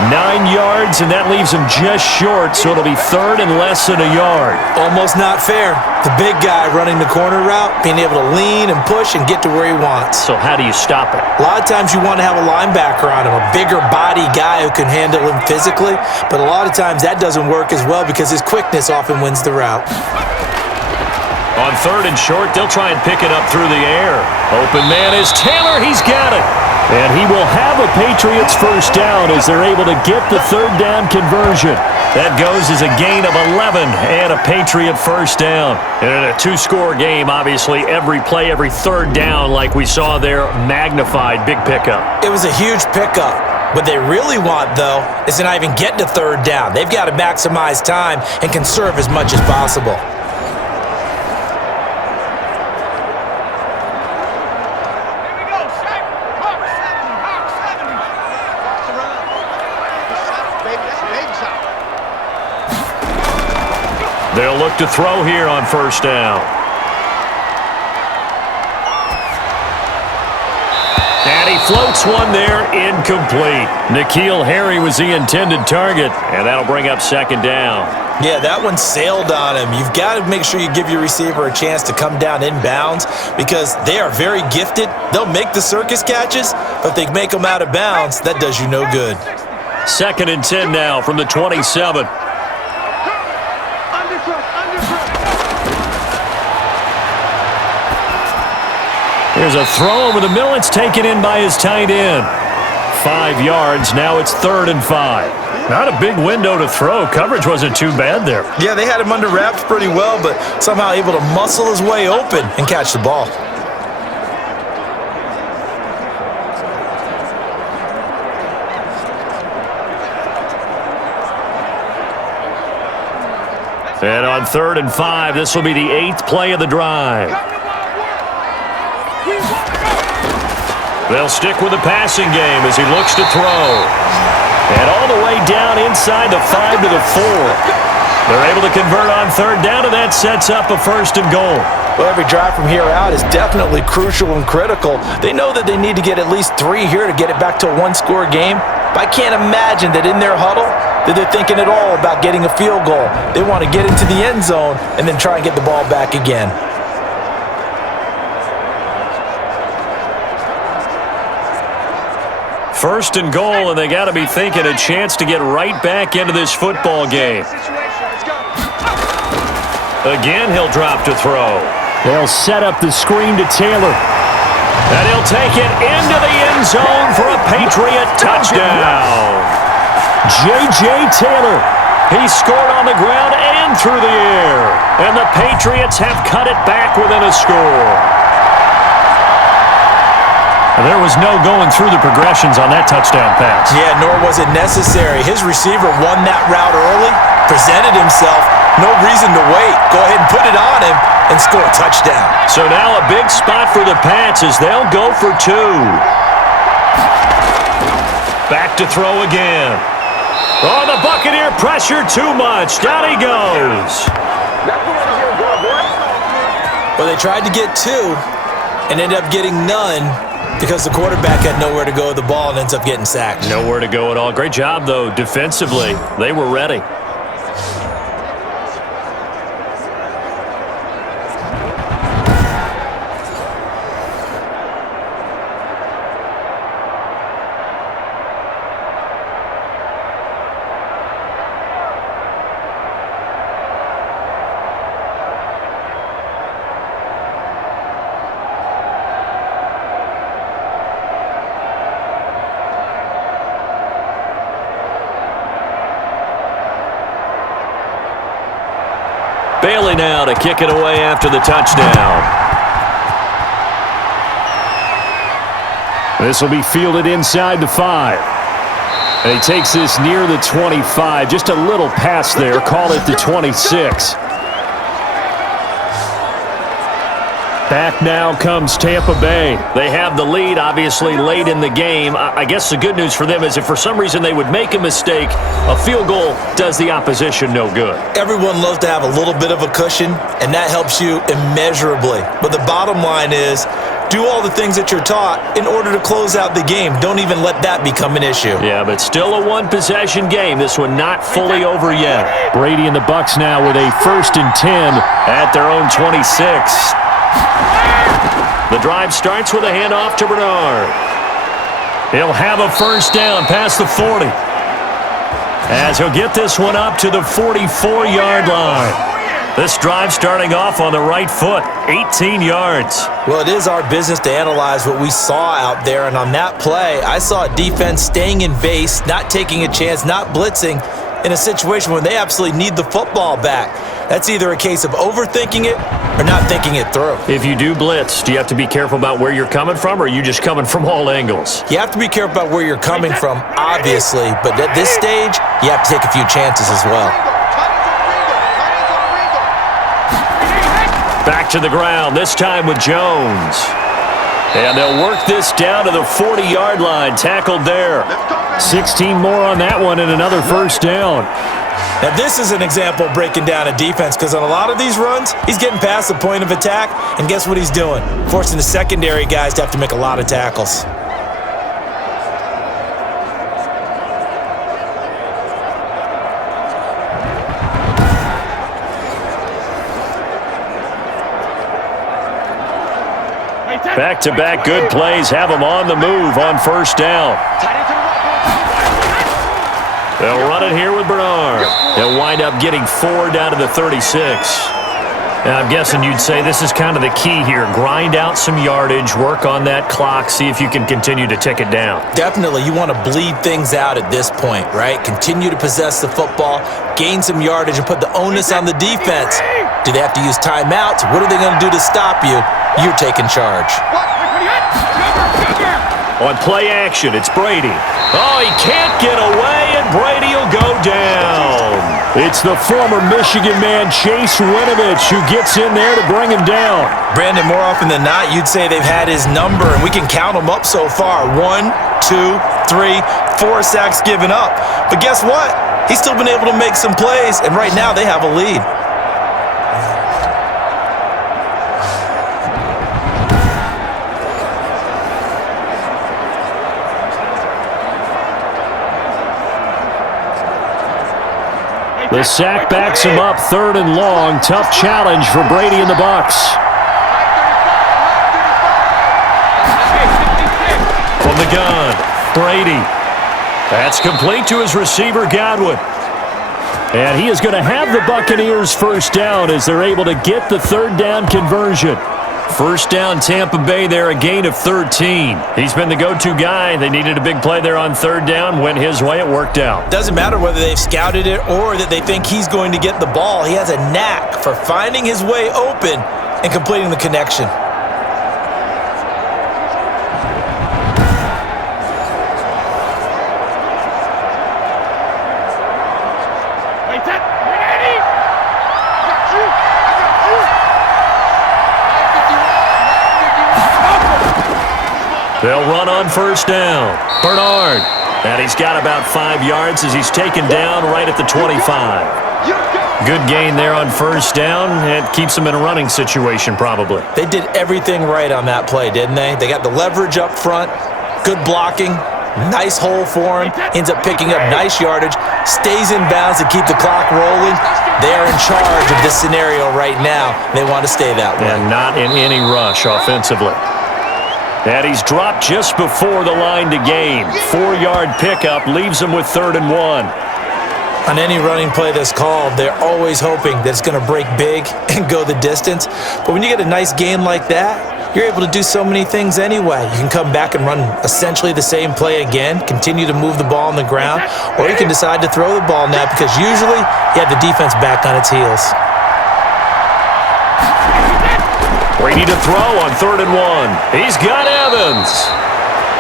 9 yards, and that leaves him just short, so it'll be third and less than a yard. Almost not fair. The big guy running the corner route, being able to lean and push and get to where he wants. So how do you stop it? A lot of times you want to have a linebacker on him, a bigger body guy who can handle him physically, but a lot of times that doesn't work as well because his quickness often wins the route. On third and short, they'll try and pick it up through the air. Open man is Taylor. He's got it. And he will have a Patriots first down as they're able to get the third down conversion. That goes as a gain of 11 and a Patriot first down. And in a two-score game, obviously, every play, every third down, like we saw there, magnified. Big pickup. It was a huge pickup. What they really want, though, is to not even get to third down. They've got to maximize time and conserve as much as possible. They'll look to throw here on first down. And he floats one there, incomplete. N'Keal Harry was the intended target, and that'll bring up second down. Yeah, that one sailed on him. You've got to make sure you give your receiver a chance to come down inbounds because they are very gifted. They'll make the circus catches, but if they make them out of bounds, that does you no good. Second and 10 now from the 27. Here's a throw over the middle. It's taken in by his tight end. 5 yards. Now it's 3rd and 5. Not a big window to throw. Coverage wasn't too bad there. Yeah, they had him under wraps pretty well, but somehow able to muscle his way open and catch the ball. And on 3rd and 5, this will be the 8th play of the drive. They'll stick with the passing game as he looks to throw. And all the way down inside the 5 to the 4. They're able to convert on third down, and that sets up a 1st and goal. Well, every drive from here out is definitely crucial and critical. They know that they need to get at least 3 here to get it back to a one-score game. But I can't imagine that in their huddle that they're thinking at all about getting a field goal. They want to get into the end zone and then try and get the ball back again. First and goal, and they got to be thinking a chance to get right back into this football game. Again, he'll drop to throw. They'll set up the screen to Taylor. And he'll take it into the end zone for a Patriot touchdown. J.J. Taylor. He scored on the ground and through the air. And the Patriots have cut it back within a score. There was no going through the progressions on that touchdown pass. Yeah, nor was it necessary. His receiver won that route early, presented himself, no reason to wait. Go ahead and put it on him and score a touchdown. So now a big spot for the Pats as they'll go for 2. Back to throw again. Oh, the Buccaneer pressure too much. Down he goes. Well, they tried to get 2 and ended up getting none. Because the quarterback had nowhere to go with the ball and ends up getting sacked. Nowhere to go at all. Great job, though, defensively. They were ready. Bailey now to kick it away after the touchdown. This will be fielded inside the 5. And he takes this near the 25. Just a little pass there. Call it the 26. Back now comes Tampa Bay. They have the lead, obviously, late in the game. I guess the good news for them is if for some reason they would make a mistake, a field goal does the opposition no good. Everyone loves to have a little bit of a cushion, and that helps you immeasurably. But the bottom line is Do all the things that you're taught in order to close out the game. Don't even let that become an issue. Yeah, but still a one-possession game. This one not fully over yet. Brady and the Bucs now with a 1st and 10 at their own 26. The drive starts with a handoff to Bernard. He'll have a first down past the 40. As he'll get this one up to the 44-yard line. This drive starting off on the right foot, 18 yards. Well, it is our business to analyze what we saw out there, and on that play, I saw a defense staying in base, not taking a chance, not blitzing in a situation when they absolutely need the football back. That's either a case of overthinking it or not thinking it through. If you do blitz, do you have to be careful about where you're coming from, or are you just coming from all angles? You have to be careful about where you're coming from, obviously, but at this stage, you have to take a few chances as well. Back to the ground, this time with Jones. And they'll work this down to the 40-yard line, tackled there. 16 more on that one and another first down. Now, this is an example of breaking down a defense because on a lot of these runs, he's getting past the point of attack, and guess what he's doing? Forcing the secondary guys to have to make a lot of tackles. Back-to-back good plays have them on the move on first down. They'll run it here with Bernard. They'll wind up getting 4 down to the 36. Now, I'm guessing you'd say this is kind of the key here. Grind out some yardage, work on that clock, see if you can continue to tick it down. Definitely, you want to bleed things out at this point, right? Continue to possess the football, gain some yardage, and put the onus on the defense. Do they have to use timeouts? What are they going to do to stop you? You're taking charge. On play action, it's Brady. Oh, he can't get away, and Brady will go down. It's the former Michigan man, Chase Winovich, who gets in there to bring him down. Brandon, more often than not, you'd say they've had his number, and we can count them up so far. 1, 2, 3, 4 sacks given up. But guess what? He's still been able to make some plays, and right now they have a lead. The sack backs him up, 3rd and long. Tough challenge for Brady and the Bucs. From the gun, Brady. That's complete to his receiver, Godwin. And he is going to have the Buccaneers first down as they're able to get the 3rd down conversion. First down, Tampa Bay there, a gain of 13. He's been the go-to guy. They needed a big play there on 3rd down. Went his way, it worked out. Doesn't matter whether they've scouted it or that they think he's going to get the ball. He has a knack for finding his way open and completing the connection. They'll run on first down. Bernard. And he's got about 5 yards as he's taken down right at the 25. Good gain there on first down. It keeps them in a running situation probably. They did everything right on that play, didn't they? They got the leverage up front, good blocking, nice hole for him, ends up picking up nice yardage, stays in bounds to keep the clock rolling. They are in charge of this scenario right now. They want to stay that way. And not in any rush offensively. And he's dropped just before the line to gain. 4-yard pickup leaves him with 3rd and 1. On any running play that's called, they're always hoping that it's going to break big and go the distance. But when you get a nice gain like that, you're able to do so many things anyway. You can come back and run essentially the same play again, continue to move the ball on the ground, or you can decide to throw the ball now because usually you have the defense back on its heels. Brady to throw on 3rd and 1. He's got Evans.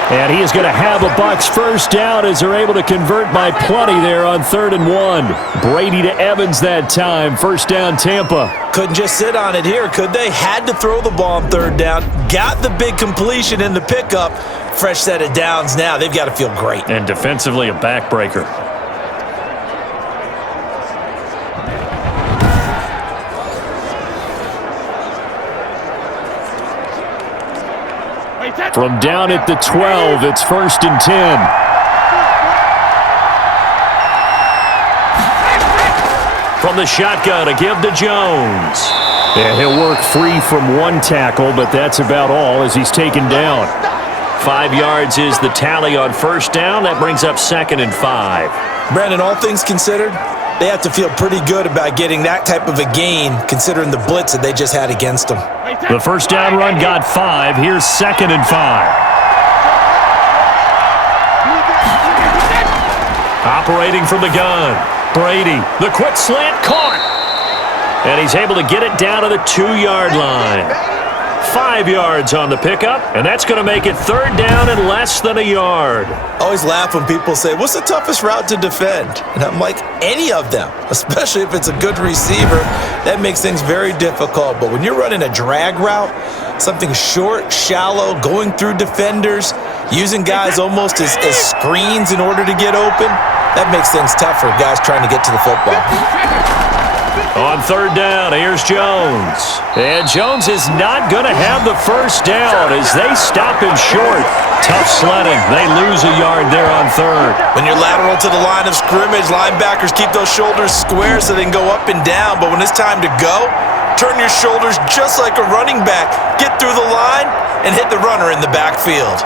And he is going to have a Bucs first down as they're able to convert by plenty there on 3rd and 1. Brady to Evans that time. First down, Tampa. Couldn't just sit on it here, could they? Had to throw the ball on 3rd down. Got the big completion in the pickup. Fresh set of downs now. They've got to feel great. And defensively, a backbreaker. From down at the 12, it's 1st and 10. From the shotgun, a give to Jones. And he'll work free from one tackle, but that's about all as he's taken down. 5 yards is the tally on 1st down. That brings up 2nd and 5. Brandon, all things considered, they have to feel pretty good about getting that type of a gain considering the blitz that they just had against them. The 1st down run got 5. Here's 2nd and 5. Operating from the gun. Brady, the quick slant caught. And he's able to get it down to the 2-yard line. 5 yards on the pickup, and that's going to make it 3rd down and less than a yard. I always laugh when people say, what's the toughest route to defend? And I'm like, any of them, especially if it's a good receiver. That makes things very difficult. But when you're running a drag route, something short, shallow, going through defenders, using guys almost as screens in order to get open, that makes things tough for guys trying to get to the football. On 3rd down, here's Jones. And Jones is not going to have the 1st down as they stop him short. Tough sledding. They lose a yard there on 3rd. When you're lateral to the line of scrimmage, linebackers keep those shoulders square so they can go up and down. But when it's time to go, turn your shoulders just like a running back. Get through the line and hit the runner in the backfield.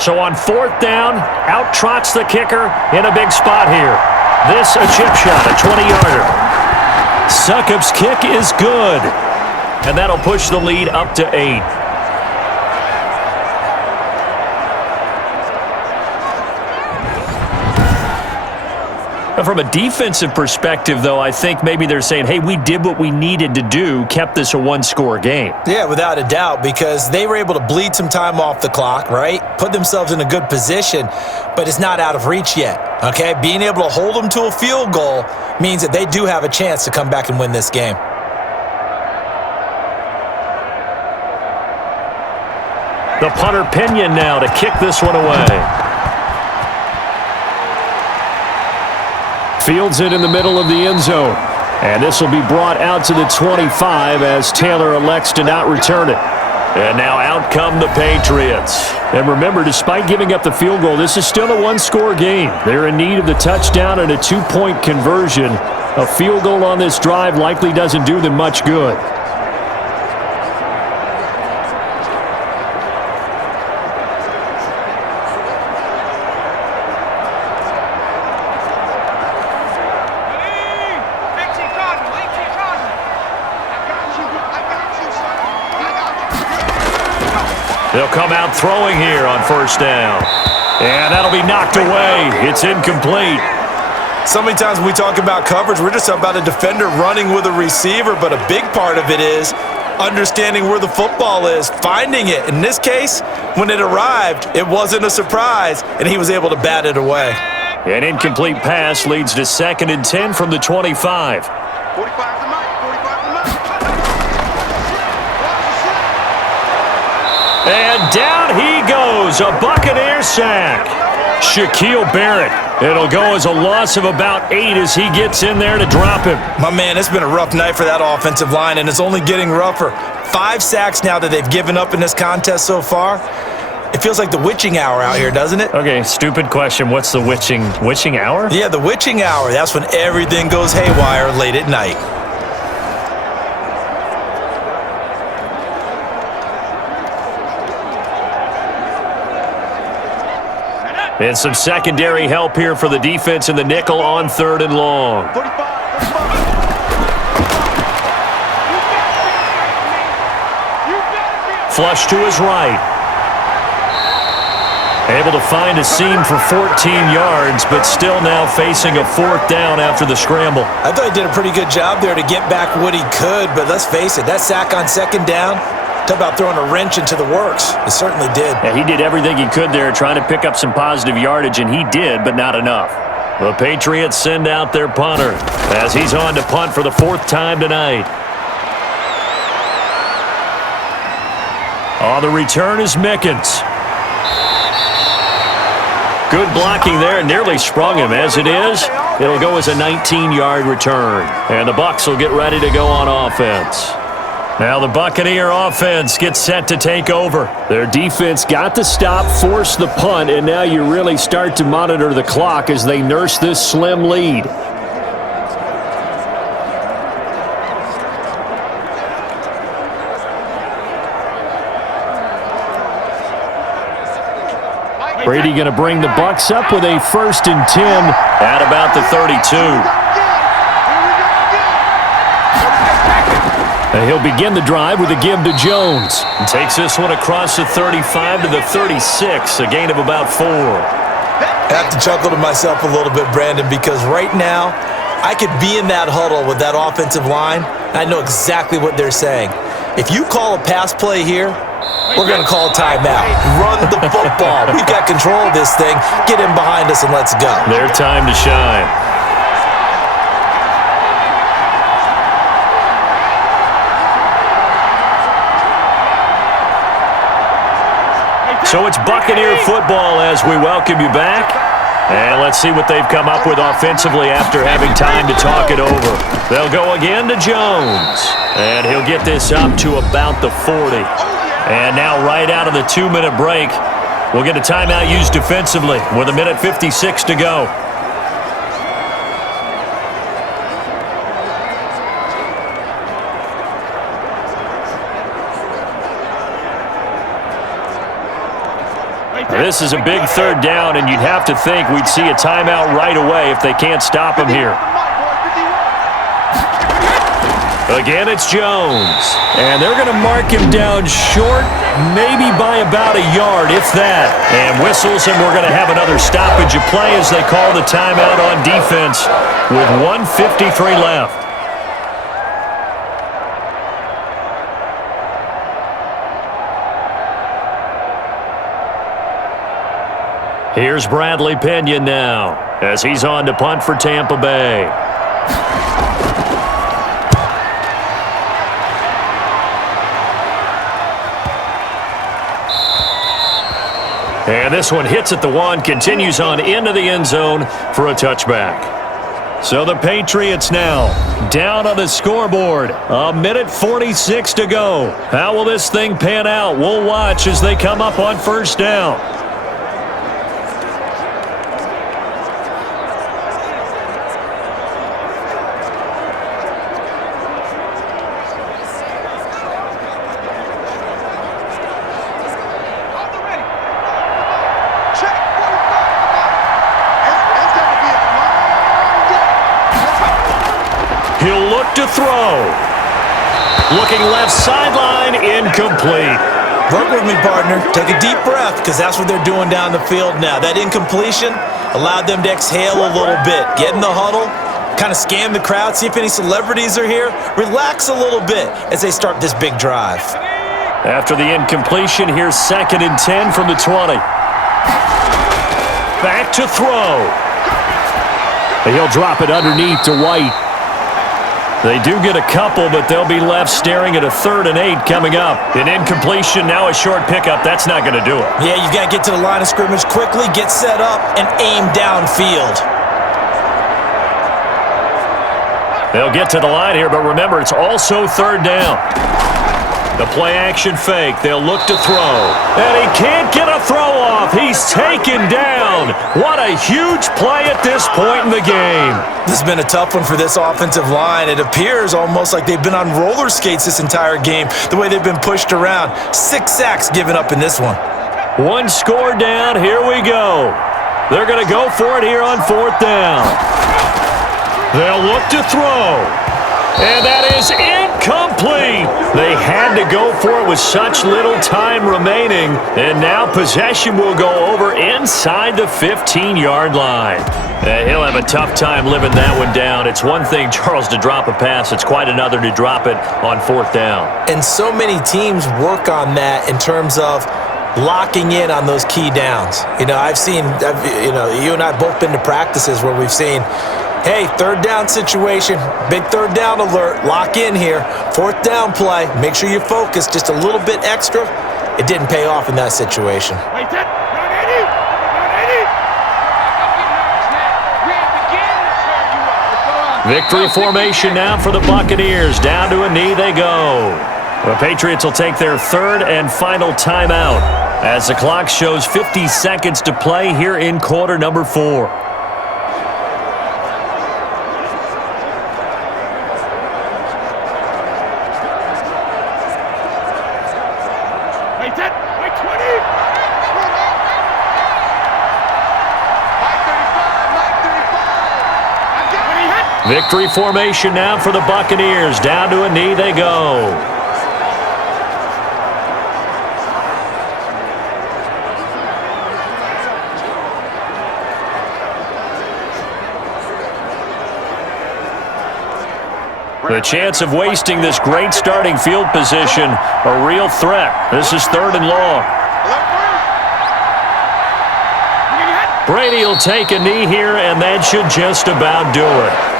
So on 4th down, out trots the kicker in a big spot here. This a chip shot, a 20-yarder. Succop's kick is good. And that'll push the lead up to 8. From a defensive perspective, though, I think maybe they're saying, hey, we did what we needed to do, kept this a one-score game. Yeah, without a doubt, because they were able to bleed some time off the clock, right? Put themselves in a good position, but it's not out of reach yet, okay? Being able to hold them to a field goal means that they do have a chance to come back and win this game. The punter Pinion now to kick this one away. Fields it in the middle of the end zone. And this will be brought out to the 25 as Taylor elects to not return it. And now out come the Patriots. And remember, despite giving up the field goal, this is still a one-score game. They're in need of the touchdown and a 2-point conversion. A field goal on this drive likely doesn't do them much good. They'll come out throwing here on 1st down. And that'll be knocked away. It's incomplete. So many times when we talk about coverage, we're just about a defender running with a receiver, but a big part of it is understanding where the football is, finding it. In this case, when it arrived, it wasn't a surprise, and he was able to bat it away. An incomplete pass leads to 2nd and 10 from the 25. 45 to Mike. 45 to Mike. And down he goes, a Buccaneer sack. Shaquille Barrett. It'll go as a loss of about 8 as he gets in there to drop him. My man, it's been a rough night for that offensive line, and it's only getting rougher. 5 sacks now that they've given up in this contest so far. It feels like the witching hour out here, doesn't it? Okay, stupid question. What's the witching hour? Yeah, the witching hour. That's when everything goes haywire late at night. And some secondary help here for the defense in the nickel on 3rd and long. 45. Flush to his right. Able to find a seam for 14 yards, but still now facing a 4th down after the scramble. I thought he did a pretty good job there to get back what he could, but let's face it, that sack on 2nd down, talk about throwing a wrench into the works. It certainly did. Yeah, he did everything he could there trying to pick up some positive yardage, and he did, but not enough. The Patriots send out their punter as he's on to punt for the 4th time tonight. On the return is Mickens. Good blocking there, nearly sprung him. As it is, it'll go as a 19-yard return. And the Bucs will get ready to go on offense. Now the Buccaneer offense gets set to take over. Their defense got the stop, forced the punt, and now you really start to monitor the clock as they nurse this slim lead. Brady going to bring the Bucs up with a 1st and 10 at about the 32. And he'll begin the drive with a give to Jones. And takes this one across the 35 to the 36, a gain of about 4. I have to chuckle to myself a little bit, Brandon, because right now I could be in that huddle with that offensive line. I know exactly what they're saying. If you call a pass play here, we're going to call timeout. Run the football. We've got control of this thing. Get in behind us and let's go. Their time to shine. So it's Buccaneer football as we welcome you back. And let's see what they've come up with offensively after having time to talk it over. They'll go again to Jones. And he'll get this up to about the 40. And now right out of the 2-minute break, we'll get a timeout used defensively with 1:56 to go. This is a big 3rd down, and you'd have to think we'd see a timeout right away if they can't stop him here. Again, it's Jones. And they're going to mark him down short, maybe by about a yard, if that. And whistles, and we're going to have another stoppage of play as they call the timeout on defense with 1:53 left. Here's Bradley Pinion now as he's on to punt for Tampa Bay. And this one hits at the 1, continues on into the end zone for a touchback. So the Patriots now down on the scoreboard. 1:46 to go. How will this thing pan out? We'll watch as they come up on 1st down. He'll look to throw. Looking left sideline, incomplete. Work with me, partner. Take a deep breath, because that's what they're doing down the field now. That incompletion allowed them to exhale a little bit. Get in the huddle, kind of scan the crowd, see if any celebrities are here. Relax a little bit as they start this big drive. After the incompletion, here's 2nd and 10 from the 20. Back to throw. He'll drop it underneath to White. They do get a couple, but they'll be left staring at a 3rd and 8 coming up. An incompletion, now a short pickup. That's not going to do it. Yeah, you've got to get to the line of scrimmage quickly, get set up, and aim downfield. They'll get to the line here, but remember, it's also 3rd down. The play-action fake. They'll look to throw. And he can't get a throw off. He's taken down. What a huge play at this point in the game. This has been a tough one for this offensive line. It appears almost like they've been on roller skates this entire game, the way they've been pushed around. 6 sacks given up in this one. 1 score down. Here we go. They're going to go for it here on 4th down. They'll look to throw. And that is incomplete. They had to go for it with such little time remaining. And now possession will go over inside the 15-yard line. He'll have a tough time living that one down. It's one thing, Charles, to drop a pass. It's quite another to drop it on 4th down. And so many teams work on that in terms of locking in on those key downs. You know, you and I both been to practices where we've seen, hey, 3rd down situation, big 3rd down alert, lock in here. 4th down play, make sure you focus just a little bit extra. It didn't pay off in that situation. Victory formation now for the Buccaneers. Down to a knee they go. The Patriots will take their third and final timeout as the clock shows 50 seconds to play here in quarter number 4. Victory formation now for the Buccaneers. Down to a knee they go. The chance of wasting this great starting field position, a real threat. This is third and long. Brady will take a knee here, and that should just about do it.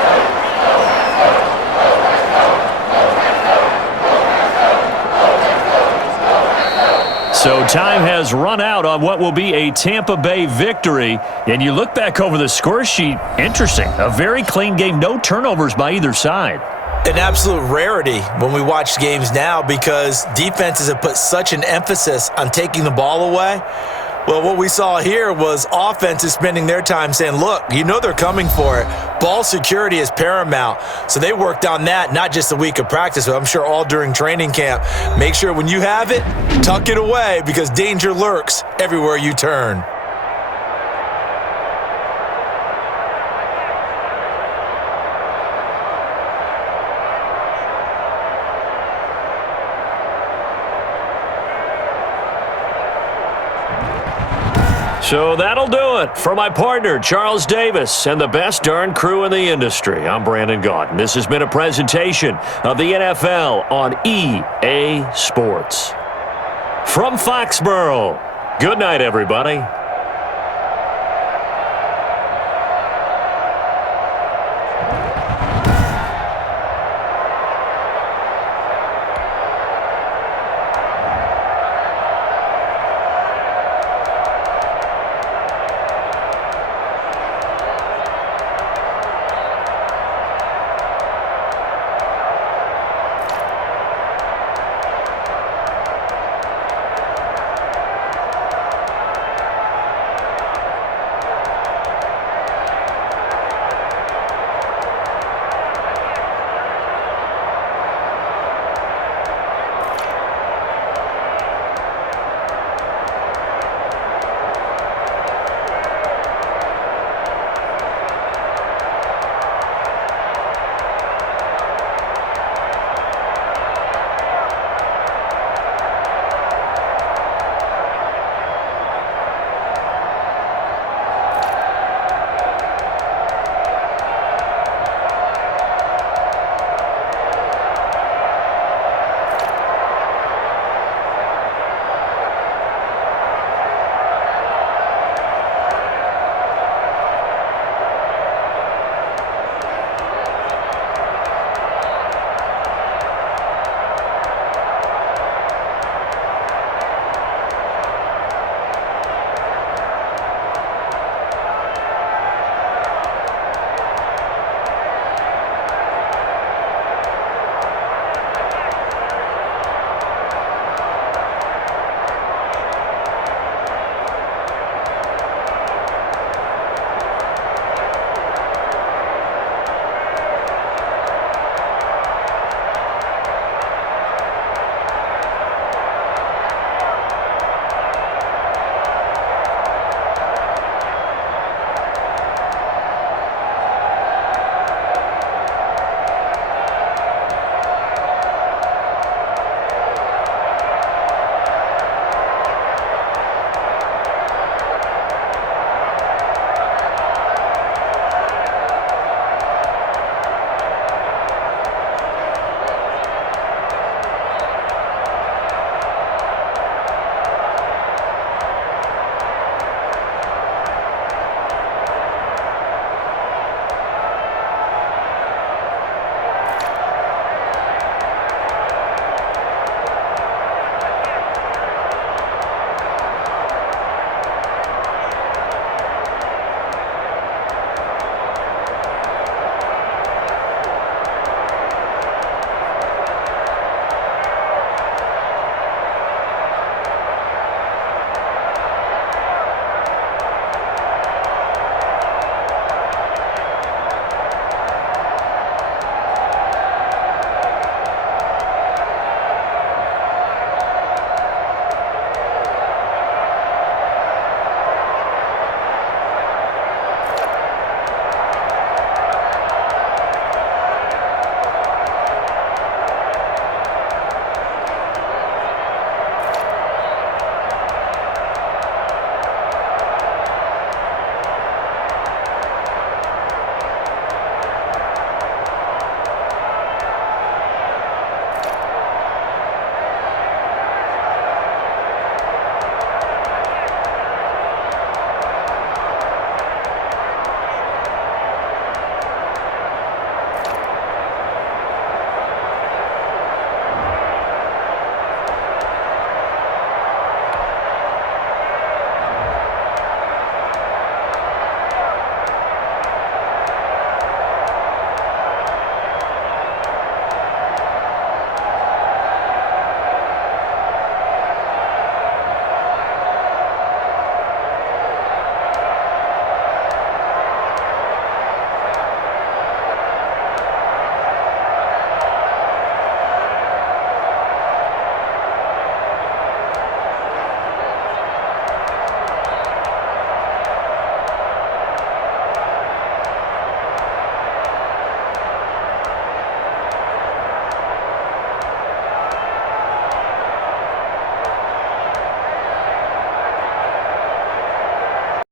So time has run out on what will be a Tampa Bay victory. And you look back over the score sheet, interesting. A very clean game, no turnovers by either side. An absolute rarity when we watch games now because defenses have put such an emphasis on taking the ball away. Well, what we saw here was offenses spending their time saying, look, you know they're coming for it. Ball security is paramount. So they worked on that, not just a week of practice, but I'm sure all during training camp. Make sure when you have it, tuck it away because danger lurks everywhere you turn. So that'll do it for my partner, Charles Davis, and the best darn crew in the industry. I'm Brandon Gaudin. This has been a presentation of the NFL on EA Sports. From Foxborough, good night, everybody.